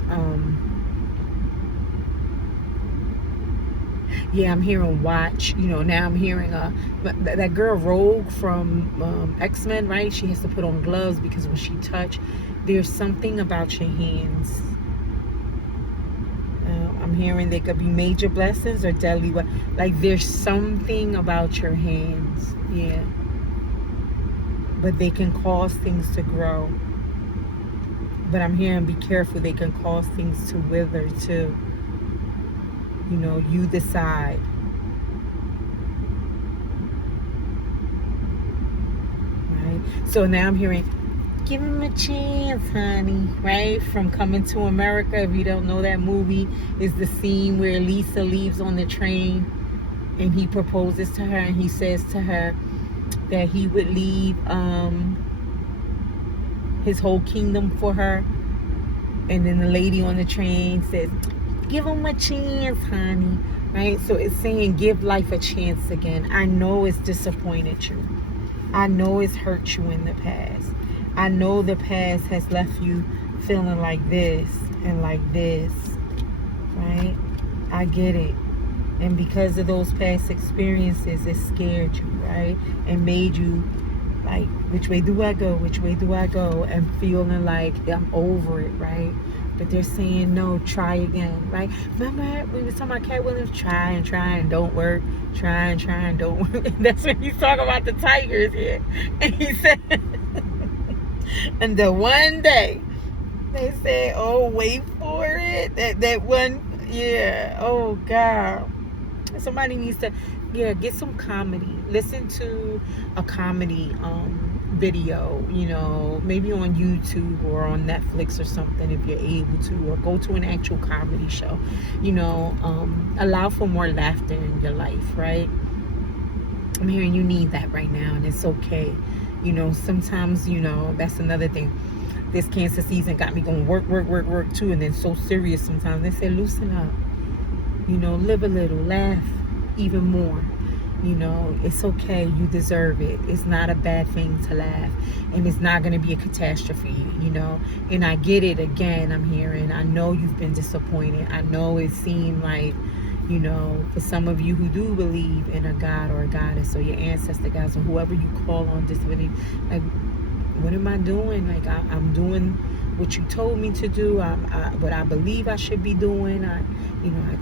yeah, I'm hearing watch. You know, now I'm hearing that girl Rogue from X-Men, right? She has to put on gloves because when she touch, there's something about your hands. I'm hearing they could be major blessings or deadly. Like there's something about your hands, yeah. But they can cause things to grow. But I'm hearing be careful. They can cause things to wither too. You know, you decide. Right. So now I'm hearing, give him a chance, honey, right? From Coming to America. If you don't know that movie, is the scene where Lisa leaves on the train and he proposes to her and he says to her that he would leave his whole kingdom for her. And then the lady on the train says, give him a chance, honey, right? So it's saying give life a chance again. I know it's disappointed you. I know it's hurt you in the past. I know the past has left you feeling like this and like this, right? I get it. And because of those past experiences, it scared you, right? And made you like, which way do I go? Which way do I go? And feeling like I'm over it, right? But they're saying, no, try again, right? Remember we were talking about Cat Williams? Try and don't work. Try and don't work. And that's when he's talking about the tigers here. And he said... And the one day they said, oh, wait for it. That one, yeah. Oh, God. Somebody needs to, yeah, get some comedy. Listen to a comedy video, you know, maybe on YouTube or on Netflix or something if you're able to, or go to an actual comedy show. You know, allow for more laughter in your life, right? I'm hearing you need that right now, and it's okay. You know, sometimes, you know, that's another thing. This Cancer season got me going work too, and then so serious sometimes. They say, loosen up. You know, live a little, laugh even more. You know, it's okay. You deserve it. It's not a bad thing to laugh, and it's not going to be a catastrophe, you know. And I get it again. I'm hearing, I know you've been disappointed. I know it seemed like, you know, for some of you who do believe in a God or a goddess or your ancestor guys or whoever you call on disability, like, what am I doing? Like, I'm doing what you told me to do. What I believe I should be doing. I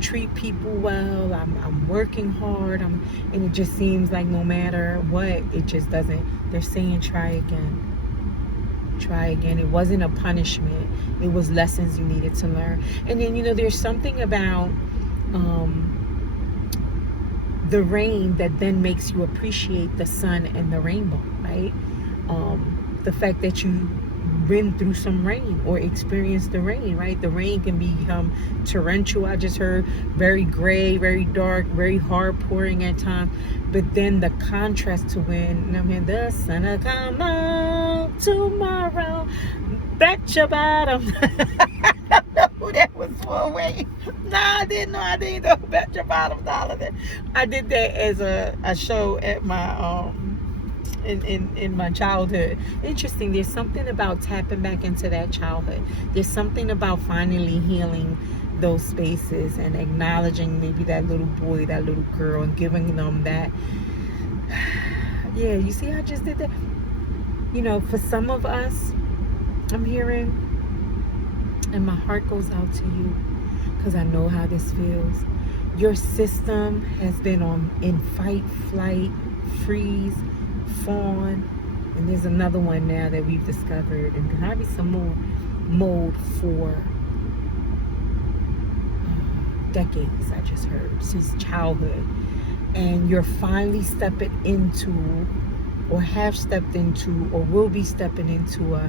treat people well. I'm working hard. And it just seems like no matter what, it just doesn't. They're saying try again. Try again. It wasn't a punishment. It was lessons you needed to learn. And then, you know, there's something about the rain that then makes you appreciate the sun and the rainbow, right? the fact that you been through some rain or experienced the rain, right? The rain can become torrential. I just heard very gray, very dark, very hard pouring at times. But then the contrast to when, I mean, the sun will come out tomorrow. Bet your bottom. I don't know who that was for. Wait. No, I didn't know. I didn't know Bet Your Bottom Dollar. I did that as a show at my in my childhood. Interesting. There's something about tapping back into that childhood. There's something about finally healing those spaces and acknowledging maybe that little boy, that little girl, and giving them that. Yeah, you see, I just did that. You know, for some of us, I'm hearing, and my heart goes out to you because I know how this feels. Your system has been in fight, flight, freeze, fawn, and there's another one now that we've discovered, and probably some more mode for decades. I just heard since childhood, and you're finally stepping into, or have stepped into, or will be stepping into I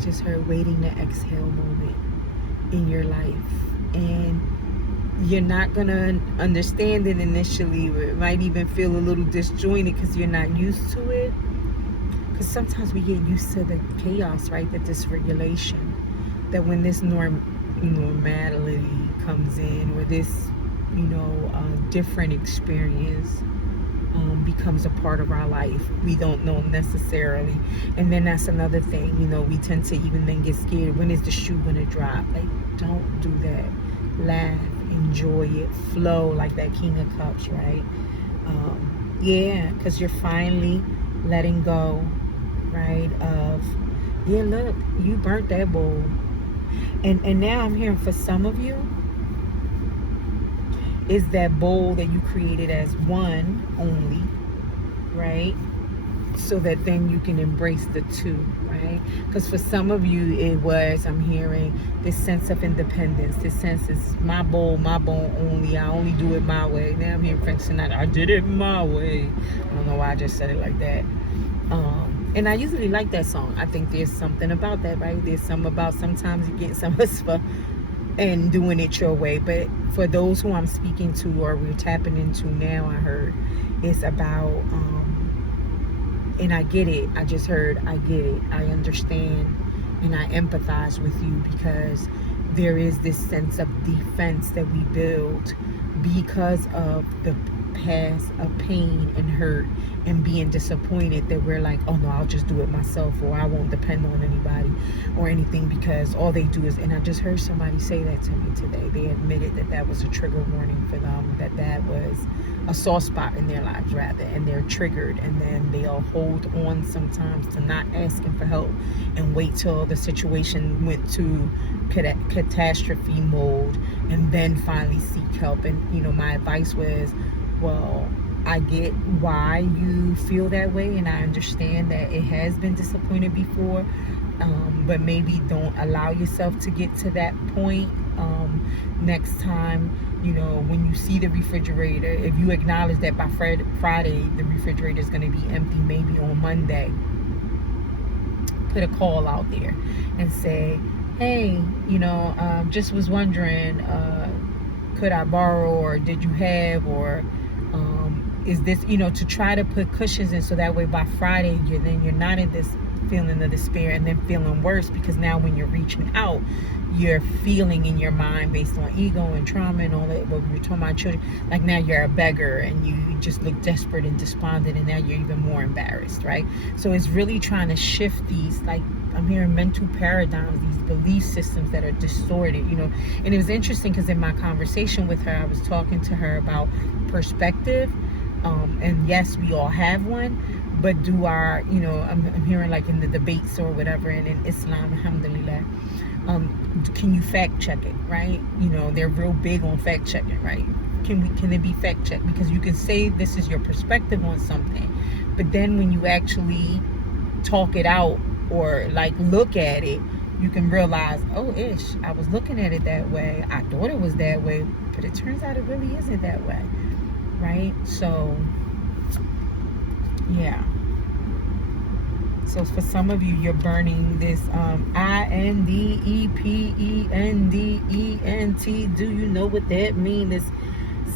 just heard waiting to exhale moment in your life. And you're not gonna understand it initially. It might even feel a little disjointed because you're not used to it. Because sometimes we get used to the chaos, right? The dysregulation. That when this normality comes in, or this, different experience becomes a part of our life, we don't know necessarily. And then that's another thing, we tend to even then get scared. When is the shoe gonna drop? Like, don't do that. Laugh, enjoy it, flow like that King of Cups, right? Yeah, because you're finally letting go, right, of, yeah, look, you burnt that bowl. And now I'm hearing for some of you, is that bowl that you created as one only, right? So that then you can embrace the two, right? Because for some of you, it was, I'm hearing, this sense of independence. This sense is my bowl only. I only do it my way. Now I'm hearing Frank Sinatra, I did it my way. I don't know why I just said it like that. And I usually like that song. I think there's something about that, right? There's something about sometimes you get some of us and doing it your way. But for those who I'm speaking to, or we're tapping into now, I heard it's about and I get it. I just heard, I get it, I understand, and I empathize with you, because there is this sense of defense that we build because of the past of pain and hurt and being disappointed, that we're like, oh no, I'll just do it myself, or I won't depend on anybody or anything, because all they do is, and I just heard somebody say that to me today. They admitted that that was a trigger warning for them, that was a soft spot in their lives, rather, and they're triggered, and then they'll hold on sometimes to not asking for help and wait till the situation went to catastrophe mode and then finally seek help. And my advice was, well, I get why you feel that way, and I understand that it has been disappointed before, but maybe don't allow yourself to get to that point. Next time, when you see the refrigerator, if you acknowledge that by Friday the refrigerator is going to be empty, maybe on Monday, put a call out there and say, hey, just was wondering, could I borrow, or did you have, or is this, to try to put cushions in, so that way by Friday you're not in this feeling of despair and then feeling worse, because now when you're reaching out, you're feeling in your mind, based on ego and trauma and all that, but we're talking about children, like now you're a beggar and you just look desperate and despondent, and now you're even more embarrassed, right? So it's really trying to shift these, like, I'm hearing mental paradigms, these belief systems that are distorted, And it was interesting because in my conversation with her, I was talking to her about perspective. And yes, we all have one, but do our, I'm hearing like in the debates or whatever, and in Islam, alhamdulillah, can you fact check it, right? They're real big on fact checking, right? Can it be fact checked? Because you can say this is your perspective on something, but then when you actually talk it out or like look at it, you can realize, oh ish, I was looking at it that way, I thought it was that way, but it turns out it really isn't that way, right? So Yeah. So for some of you, you're burning this INDEPENDENT. Do you know what that means? This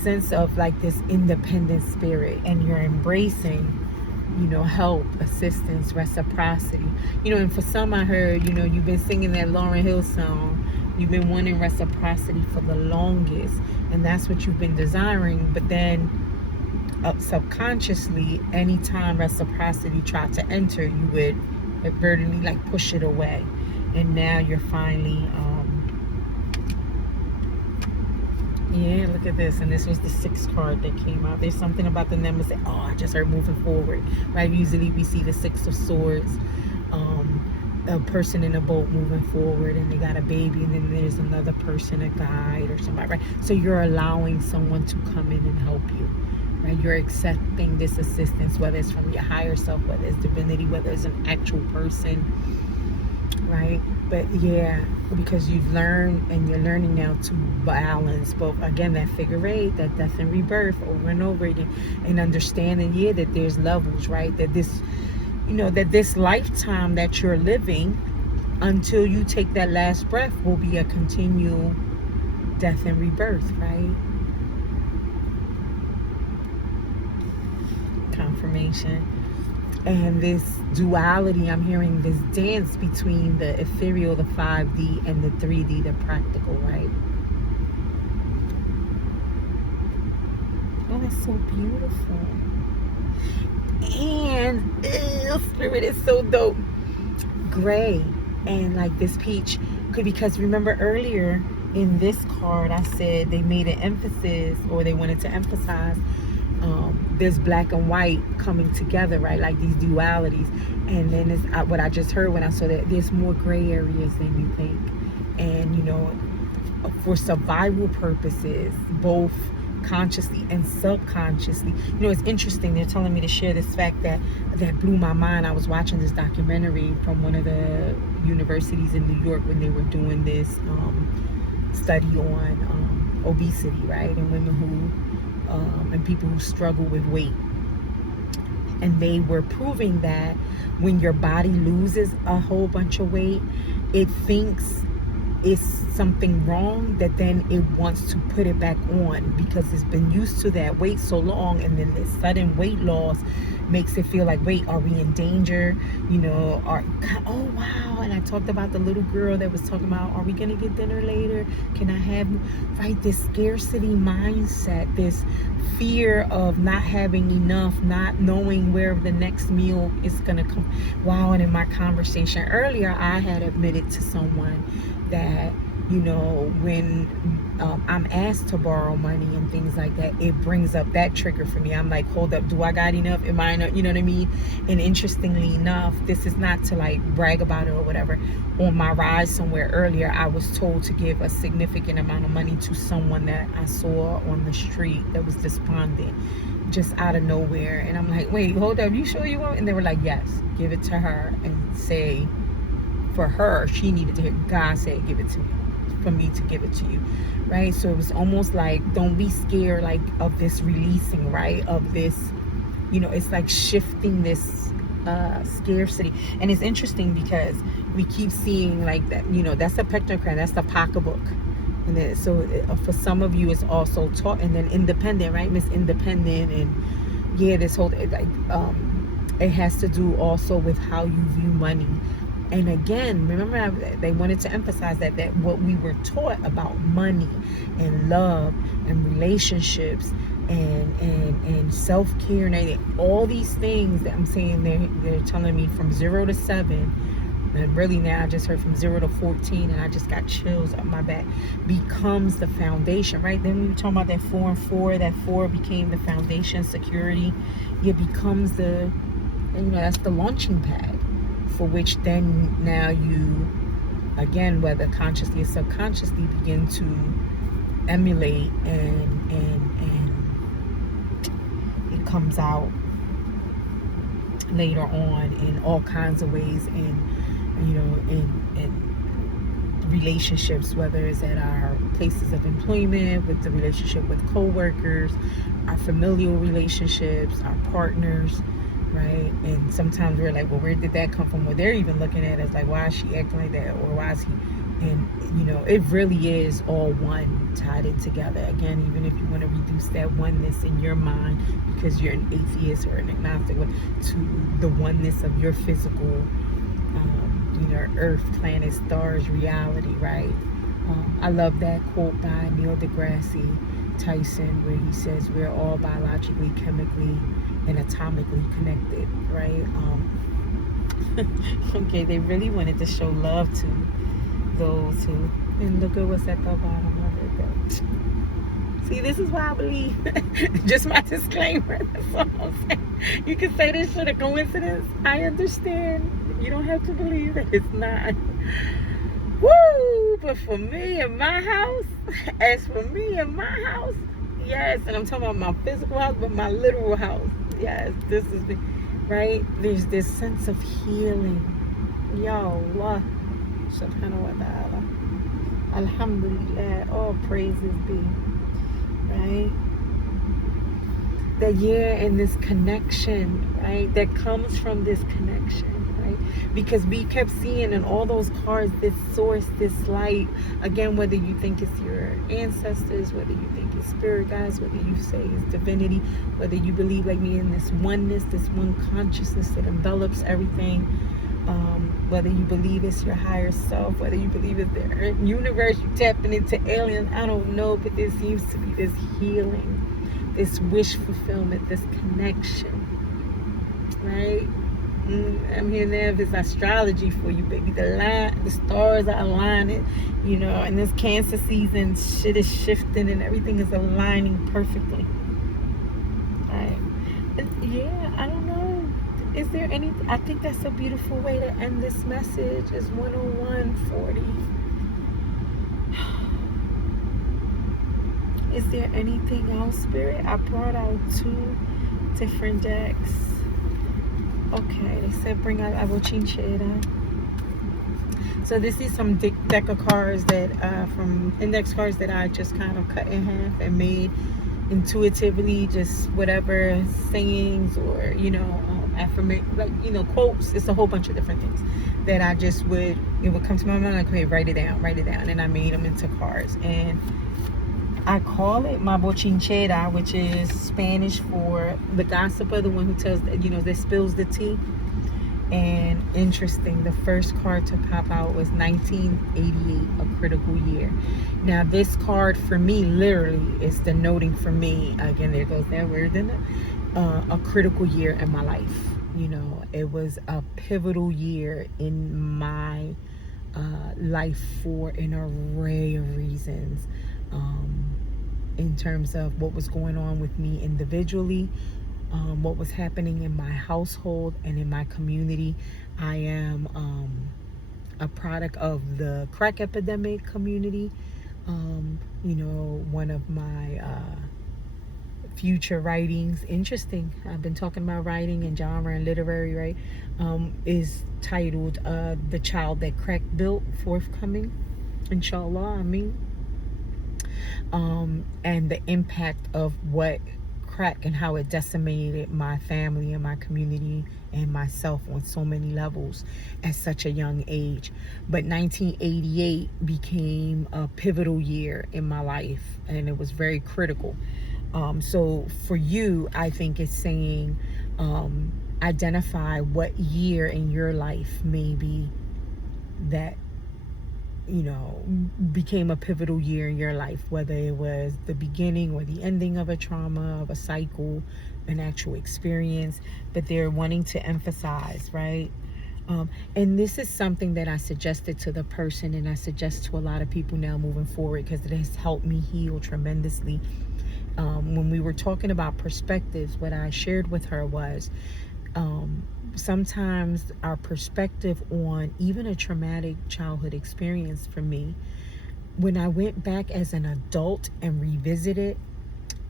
sense of like this independent spirit, and you're embracing, help, assistance, reciprocity. And for some, I heard, you've been singing that Lauryn Hill song. You've been wanting reciprocity for the longest, and that's what you've been desiring. But then subconsciously, anytime reciprocity tried to enter, you would inadvertently like push it away. And now you're finally yeah, look at this. And this was the 6th card that came out. There's something about the numbers that, I just heard moving forward, right? Usually we see the 6 of Swords, a person in a boat moving forward, and they got a baby, and then there's another person, a guide or somebody, right? So you're allowing someone to come in and help you, right? You're accepting this assistance, whether it's from your higher self, whether it's divinity, whether it's an actual person, right? But yeah, because you've learned, and you're learning now to balance both, again, that figure 8, that death and rebirth over and over again, and understanding, that there's levels, right? That this, that this lifetime that you're living until you take that last breath will be a continual death and rebirth, right? Confirmation. And this duality, I'm hearing this dance between the ethereal, the 5D, and the 3D, the practical, right? Oh, that's so beautiful. And spirit is so dope. Gray and like this peach, because remember earlier in this card I said they made an emphasis, or they wanted to emphasize this black and white coming together, right? Like these dualities. And then it's what I just heard when I saw that there's more gray areas than you think. And for survival purposes, both consciously and subconsciously. It's interesting, they're telling me to share this fact that blew my mind. I was watching this documentary from one of the universities in New York when they were doing this study on obesity, right? And women who and people who struggle with weight. And they were proving that when your body loses a whole bunch of weight, it thinks it's something wrong, that then it wants to put it back on because it's been used to that weight so long, and then this sudden weight loss makes it feel like, wait, are we in danger? Oh wow. And I talked about the little girl that was talking about, are we gonna get dinner later? Can I have, right? This scarcity mindset, this fear of not having enough, not knowing where the next meal is gonna come. Wow. And in my conversation earlier, I had admitted to someone that, when I'm asked to borrow money and things like that, it brings up that trigger for me. I'm like, hold up, do I got enough? Am I enough? You know what I mean? And interestingly enough, this is not to like brag about it or whatever. On my ride somewhere earlier, I was told to give a significant amount of money to someone that I saw on the street that was despondent, just out of nowhere. And I'm like, wait, hold up, you sure you want? And they were like, yes, give it to her and say, for her, she needed to hear God say, give it to me, for me to give it to you, right? So it was almost like, don't be scared like of this releasing, right? Of this, it's like shifting this scarcity. And it's interesting because we keep seeing like that, that's a pectocrat, that's the pocketbook. And then so for some of you it's also taught. And then independent, right? Miss Independent. And yeah, this whole like it has to do also with how you view money. And again, remember, they wanted to emphasize that what we were taught about money and love and relationships and self-care and all these things that I'm saying, they're telling me from 0 to 7, and really now I just heard from 0 to 14, and I just got chills up my back, becomes the foundation, right? Then we were talking about that 4 and 4, that 4 became the foundation, security. It becomes the, that's the launching pad, for which then now you, again, whether consciously or subconsciously, begin to emulate, and it comes out later on in all kinds of ways, in relationships, whether it's at our places of employment, with the relationship with co-workers, our familial relationships, our partners, right? And sometimes we're like, well, where did that come from? Well, they're even looking at us like, why is she acting like that, or why is he? And it really is all one, tied in together. Again, even if you want to reduce that oneness in your mind because you're an atheist or an agnostic, to the oneness of your physical, earth, planet, stars, reality, right? I love that quote by Neil deGrasse Tyson, where he says we're all biologically, chemically, and atomically connected, right? Okay, they really wanted to show love to those who, and look at what's at the bottom of it. But see, this is why I believe. Just my disclaimer. That's all I'm saying. You can say this shit a coincidence. I understand. You don't have to believe it. It's not. Woo! But for me and my house, as for me and my house, yes, and I'm talking about my physical house, but my literal house. Yes, this is the right. There's this sense of healing. Ya Allah, subhanahu wa ta'ala. Alhamdulillah, all praises be. Right? That and this connection, right? That comes from this connection. Because we kept seeing in all those cards this source, this light. Again, whether you think it's your ancestors, whether you think it's spirit guides, whether you say it's divinity, whether you believe like me in this oneness, this one consciousness that envelops everything, whether you believe it's your higher self, whether you believe it's the universe, you tapping into aliens, I don't know, but there seems to be this healing, this wish fulfillment, this connection, right? I'm here now. If it's astrology for you, baby, the stars are aligning, and this Cancer season, shit is shifting and everything is aligning perfectly. Right? Yeah, I don't know. Is there any? I think that's a beautiful way to end this message. It's 101:40. Is there anything else, Spirit? I brought out 2 different decks. Okay, they said bring out Abo Chinchera. So this is some deck of cards that from index cards that I just kind of cut in half and made intuitively, just whatever sayings or affirmation, like quotes. It's a whole bunch of different things that I just it would come to my mind like, okay, write it down, and I made them into cards. And I call it my bochinchera, which is Spanish for the gossiper, the one who tells, that spills the tea. And interesting, the first card to pop out was 1988, a critical year. Now, this card for me literally is denoting for me, again, there goes that word, isn't it? A critical year in my life. It was a pivotal year in my life for an array of reasons. In terms of what was going on with me individually, what was happening in my household and in my community. I am a product of the crack epidemic community. One of my future writings, interesting, I've been talking about writing and genre and literary, right, is titled The Child That Crack Built, forthcoming, inshallah, and the impact of what crack and how it decimated my family and my community and myself on so many levels at such a young age. But 1988 became a pivotal year in my life, and it was very critical. So for you, I think it's saying identify what year in your life maybe that became a pivotal year in your life, whether it was the beginning or the ending of a trauma, of a cycle, an actual experience, but they're wanting to emphasize, right? And this is something that I suggested to the person, and I suggest to a lot of people now moving forward, because it has helped me heal tremendously. When we were talking about perspectives, what I shared with her was sometimes our perspective on even a traumatic childhood experience, for me, when I went back as an adult and revisited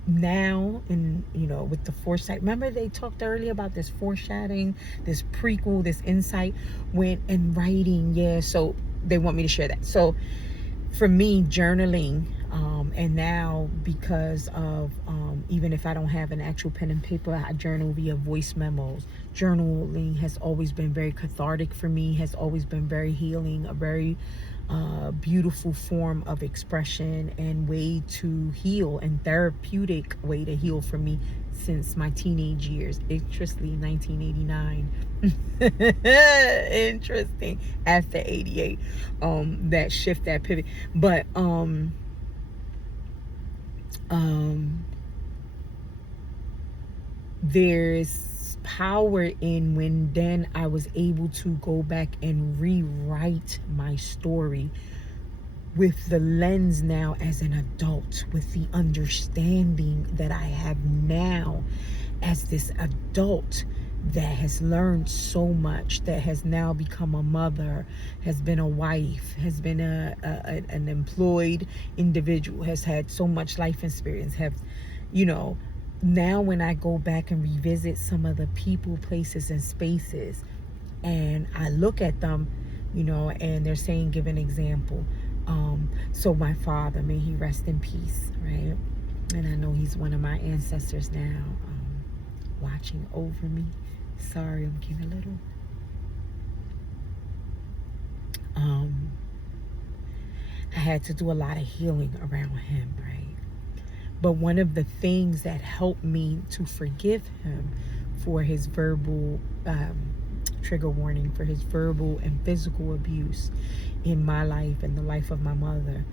now, and with the foresight, remember they talked earlier about this foreshadowing, this prequel, this insight, when in writing, so they want me to share that. So for me, journaling, and now because of even if I don't have an actual pen and paper, I journal via voice memos, Journaling has always been very cathartic for me, has always been very healing, a very beautiful form of expression and way to heal, and therapeutic way to heal for me since my teenage years. Interestingly, 1989. Interesting. After 88, that shift, that pivot. But there's power in when then I was able to go back and rewrite my story with the lens now as an adult, with the understanding that I have now as this adult that has learned so much, that has now become a mother, has been a wife, has been an employed individual, has had so much life experience, have, you know, now when I go back and revisit some of the people, places, and spaces, and I look at them, you know, and they're saying, give an example. So my father, may he rest in peace, right? And I know he's one of my ancestors now, watching over me. Sorry, I'm getting a little. I had to do a lot of healing around him, right? But one of the things that helped me to forgive him for his verbal, trigger warning, for his verbal and physical abuse in my life and the life of my mother,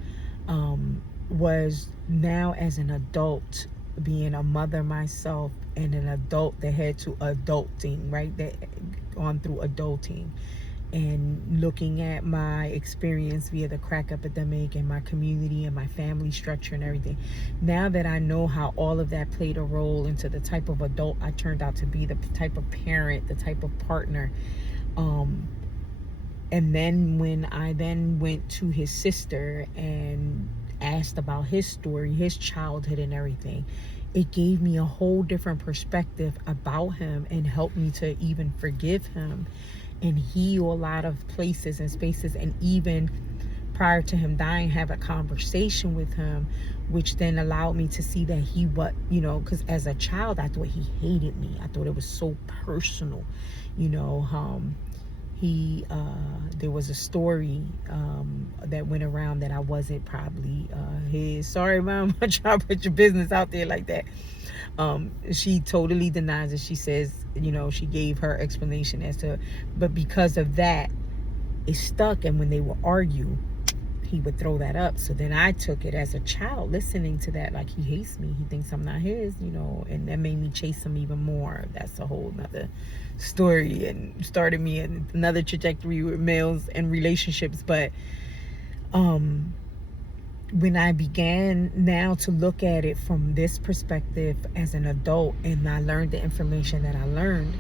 was now as an adult, being a mother myself and an adult that had to adulting, right? That gone through adulting, and looking at my experience via the crack epidemic and my community and my family structure and everything. Now that I know how all of that played a role into the type of adult I turned out to be, the type of parent, the type of partner, and then when I then went to his sister and asked about his story, his childhood and everything, it gave me a whole different perspective about him and helped me to even forgive him and heal a lot of places and spaces, and even prior to him dying, have a conversation with him, which then allowed me to see that he, what, you know, because as a child I thought he hated me. I thought it was so personal, you know. There was a story that went around that I wasn't probably his. Sorry, mom, I'm trying to put your business out there like that. She totally denies it. She says, you know, she gave her explanation as to, but because of that, it stuck. And when they would argue, he would throw that up. So then I took it as a child, listening to that, like he hates me, he thinks I'm not his, you know, and that made me chase him even more. That's a whole nother story, and started me in another trajectory with males and relationships. But when I began now to look at it from this perspective as an adult, and I learned the information that I learned,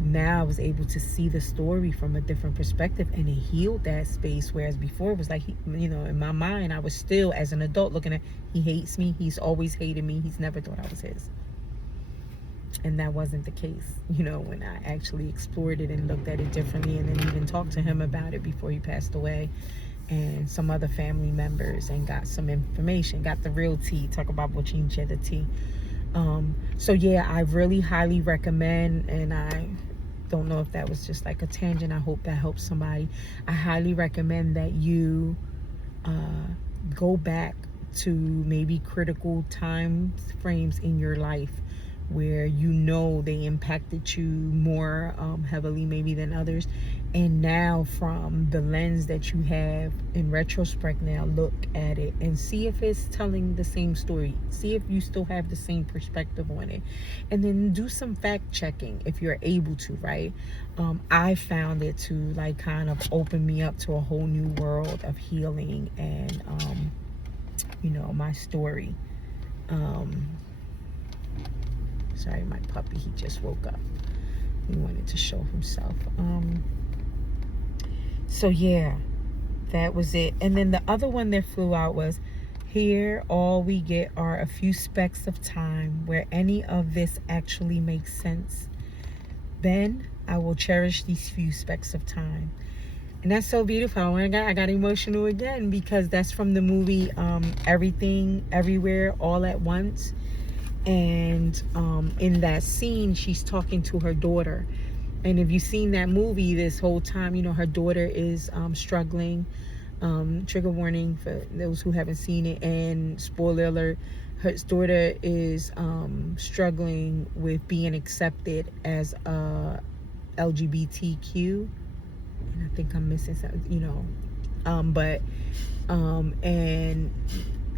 now I was able to see the story from a different perspective, and it healed that space. Whereas before it was like, you know, in my mind I was still, as an adult, looking at, he hates me, he's always hated me, he's never thought I was his. And that wasn't the case, you know, when I actually explored it and looked at it differently, and then even talked to him about it before he passed away, and some other family members, and got some information, got the real tea, talk about bochinche, the tea. So yeah, I really highly recommend, and I don't know if that was just like a tangent, I hope that helps somebody. I highly recommend that you go back to maybe critical time frames in your life where you know they impacted you more heavily maybe than others, and now from the lens that you have in retrospect, now look at it and see if it's telling the same story, see if you still have the same perspective on it, and then do some fact checking if you're able to, right? I found it to like kind of open me up to a whole new world of healing and you know, my story. Sorry, my puppy, he just woke up. He wanted to show himself. So yeah, that was it. And then the other one that flew out was, here all we get are a few specks of time where any of this actually makes sense. Then I will cherish these few specks of time. And that's so beautiful. I got emotional again, because that's from the movie Everything Everywhere All at Once. And in that scene, she's talking to her daughter, And if you've seen that movie, this whole time, her daughter is struggling. Trigger warning for those who haven't seen it, and spoiler alert, her daughter is struggling with being accepted as a LGBTQ. And I think I'm missing something, but and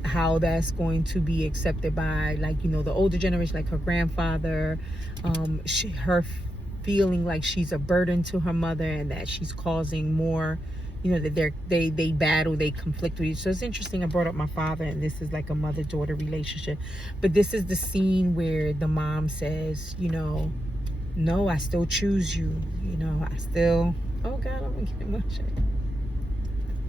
how that's going to be accepted by, like, the older generation, like her grandfather, her feeling like she's a burden to her mother, and that she's causing more, that they battle, they conflict with each. So it's interesting. I brought up my father, and this is like a mother-daughter relationship, but this is the scene where the mom says, no, I still choose you, I still, oh God, I'm gonna get emotional.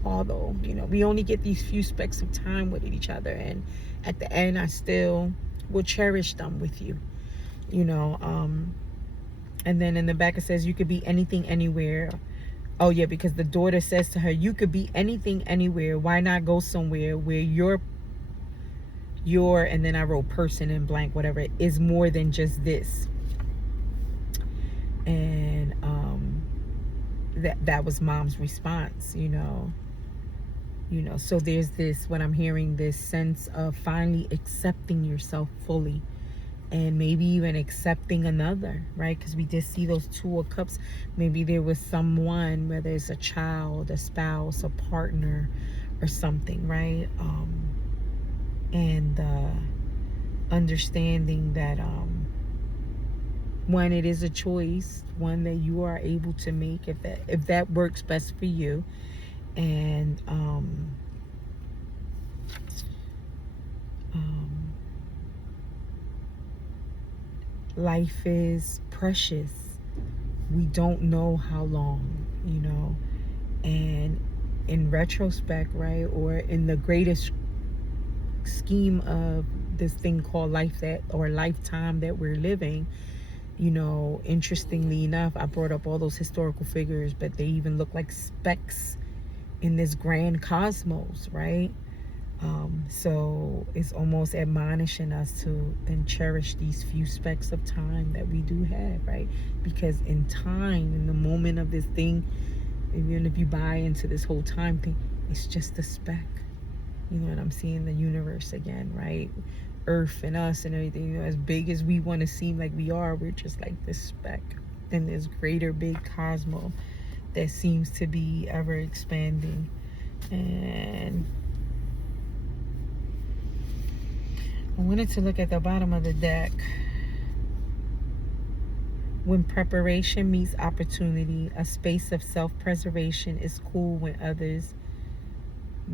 Although, we only get these few specks of time with each other, and at the end, I still will cherish them with you, and then in the back it says, you could be anything, anywhere. Oh yeah, because the daughter says to her, you could be anything, anywhere. Why not go somewhere where your, and then I wrote person in blank, whatever, is more than just this. And that was mom's response, so there's this, what I'm hearing, this sense of finally accepting yourself fully, and maybe even accepting another, right? Because we did see those Two of Cups. Maybe there was someone, whether it's a child, a spouse, a partner, or something, right? And understanding that one, it is a choice, one that you are able to make if that works best for you. And life is precious. We don't know how long, and in retrospect, right, or in the greatest scheme of this thing called life, or lifetime that we're living, interestingly enough, I brought up all those historical figures, but they even look like specks in this grand cosmos, right? So it's almost admonishing us to then cherish these few specks of time that we do have, right? Because in time, in the moment of this thing, even if you buy into this whole time thing, it's just a speck. And I'm seeing the universe again, right? Earth and us and everything, as big as we want to seem like we are, we're just like this speck in this greater big cosmos that seems to be ever expanding. And I wanted to look at the bottom of the deck. When preparation meets opportunity, a space of self-preservation is cool when others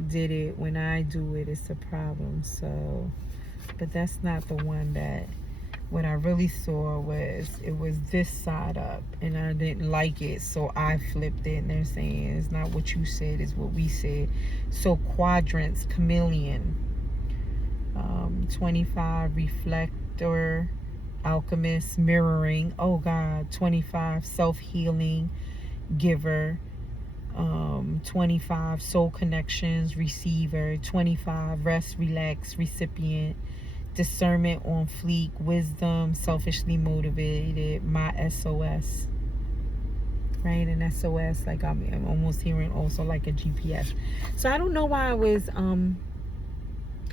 did it. When I do it, it's a problem. So, but that's not the one that, what I really saw was, it was this side up, and I didn't like it, so I flipped it. And they're saying it's not what you said, it's what we said. So quadrants, chameleon, 25, reflector, alchemist, mirroring, oh God, 25, self-healing, giver, 25, soul connections, receiver, 25, rest, relax, recipient, discernment, on fleek, wisdom, selfishly motivated, my SOS, right? And SOS, like I'm almost hearing also like a GPS. So I don't know why I was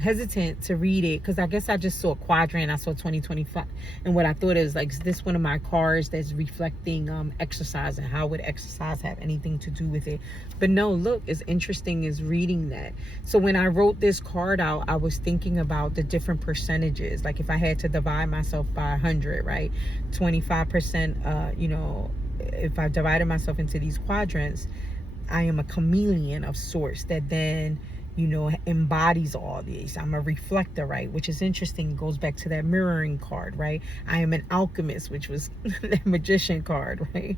hesitant to read it, because I guess I just saw a quadrant, I saw 2025, and what I thought is like, is this one of my cards that's reflecting exercise, and how would exercise have anything to do with it? But no, look, as interesting as reading that. So when I wrote this card out, I was thinking about the different percentages, like if I had to divide myself by 100, right, 25%, if I divided myself into these quadrants, I am a chameleon of sorts that then embodies all these. I'm a reflector, right? Which is interesting. It goes back to that mirroring card, right? I am an alchemist, which was that magician card, right?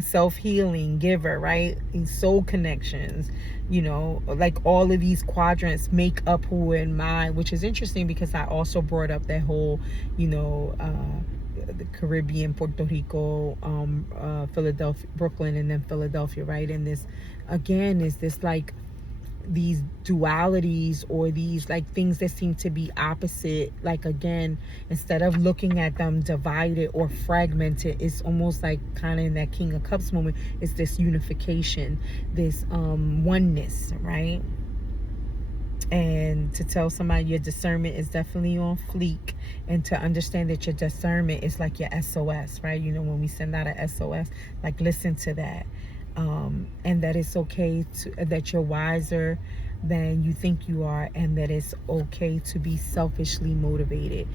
Self-healing, giver, right? And soul connections, like all of these quadrants make up who am I, which is interesting because I also brought up that whole, the Caribbean, Puerto Rico, Philadelphia, Brooklyn, and then Philadelphia, right? And this, again, is this like these dualities, or these like things that seem to be opposite, like again, instead of looking at them divided or fragmented, it's almost like kind of in that King of Cups moment, it's this unification, this oneness, right? And to tell somebody your discernment is definitely on fleek, and to understand that your discernment is like your SOS, right? You know, when we send out a SOS, like listen to that, and that it's okay that you're wiser than you think you are, and that it's okay to be selfishly motivated.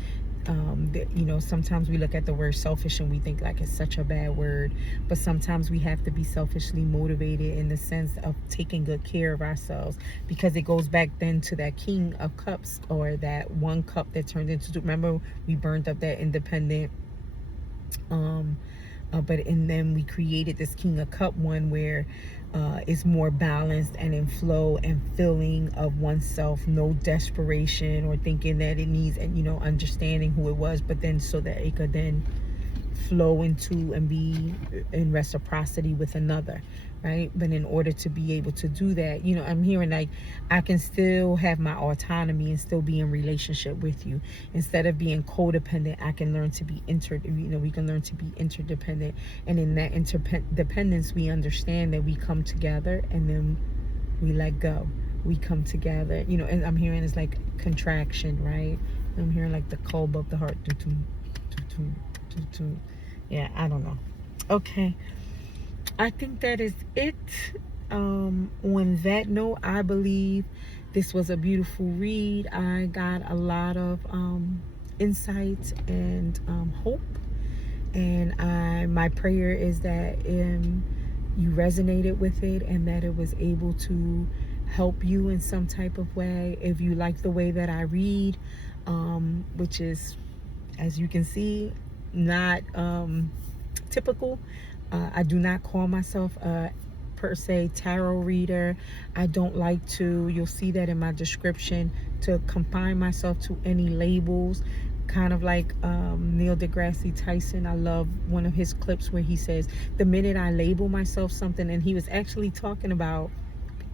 You know, sometimes we look at the word selfish and we think like it's such a bad word, but sometimes we have to be selfishly motivated in the sense of taking good care of ourselves, because it goes back then to that King of Cups, or that one cup that turned into two. Remember, we burned up that independent, and then we created this King of Cup one, where it's more balanced and in flow and filling of oneself, no desperation or thinking that it needs, and you know, understanding who it was, but then so that it could then flow into and be in reciprocity with another, right? But in order to be able to do that, you know, I'm hearing like I can still have my autonomy and still be in relationship with you. Instead of being codependent, I can learn to be we can learn to be interdependent. And in that interdependence, we understand that we come together and then we let go. We come together, you know, and I'm hearing it's like contraction, right? I'm hearing like the club of the heart. Yeah, I don't know. Okay, I think that is it. On that note, I believe this was a beautiful read. I got a lot of insights and hope, and my prayer is that you resonated with it, and that it was able to help you in some type of way. If you like the way that I read, which is, as you can see, not typical. I do not call myself a per se tarot reader. I don't like to, you'll see that in my description, to confine myself to any labels. Kind of like Neil deGrasse Tyson. I love one of his clips where he says, the minute I label myself something, and he was actually talking about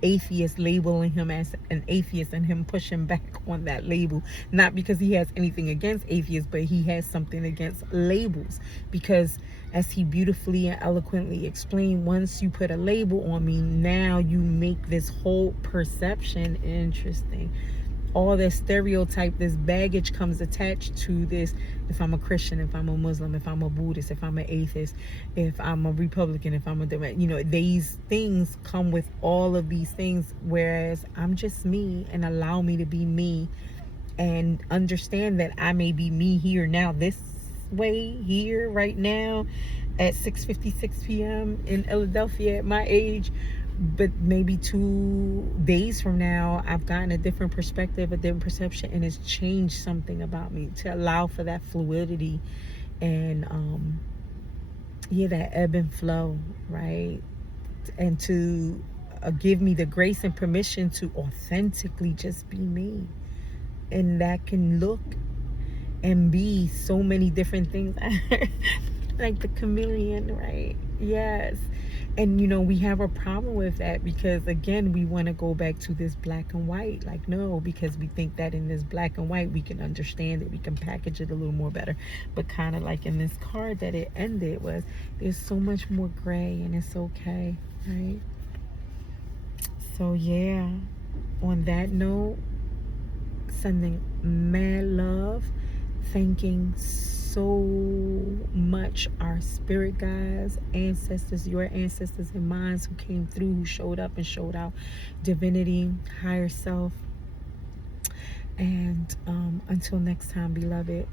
atheist, labeling him as an atheist and him pushing back on that label, not because he has anything against atheists, but he has something against labels, because as he beautifully and eloquently explained, once you put a label on me, now you make this whole perception interesting. All this stereotype, this baggage comes attached to this. If I'm a Christian, if I'm a Muslim, if I'm a Buddhist, if I'm an atheist, if I'm a Republican, if I'm a Democrat, you know, these things come with all of these things, whereas I'm just me, and allow me to be me, and understand that I may be me here now, this way, here, right now, at 6:56 p.m. in Philadelphia at my age, but maybe 2 days from now I've gotten a different perspective, a different perception, and it's changed something about me, to allow for that fluidity and that ebb and flow, right? And to give me the grace and permission to authentically just be me. And that can look and be so many different things. Like the chameleon, right? Yes. And you know, we have a problem with that, because again, we want to go back to this black and white. Like, no, because we think that in this black and white we can understand it, we can package it a little more better. But kind of like in this card that it ended was, there's so much more gray, and it's okay, right? So yeah, on that note, sending mad love, thanking so much our spirit guides, ancestors, your ancestors and mine, who came through, who showed up and showed out, divinity, higher self. And until next time, beloved,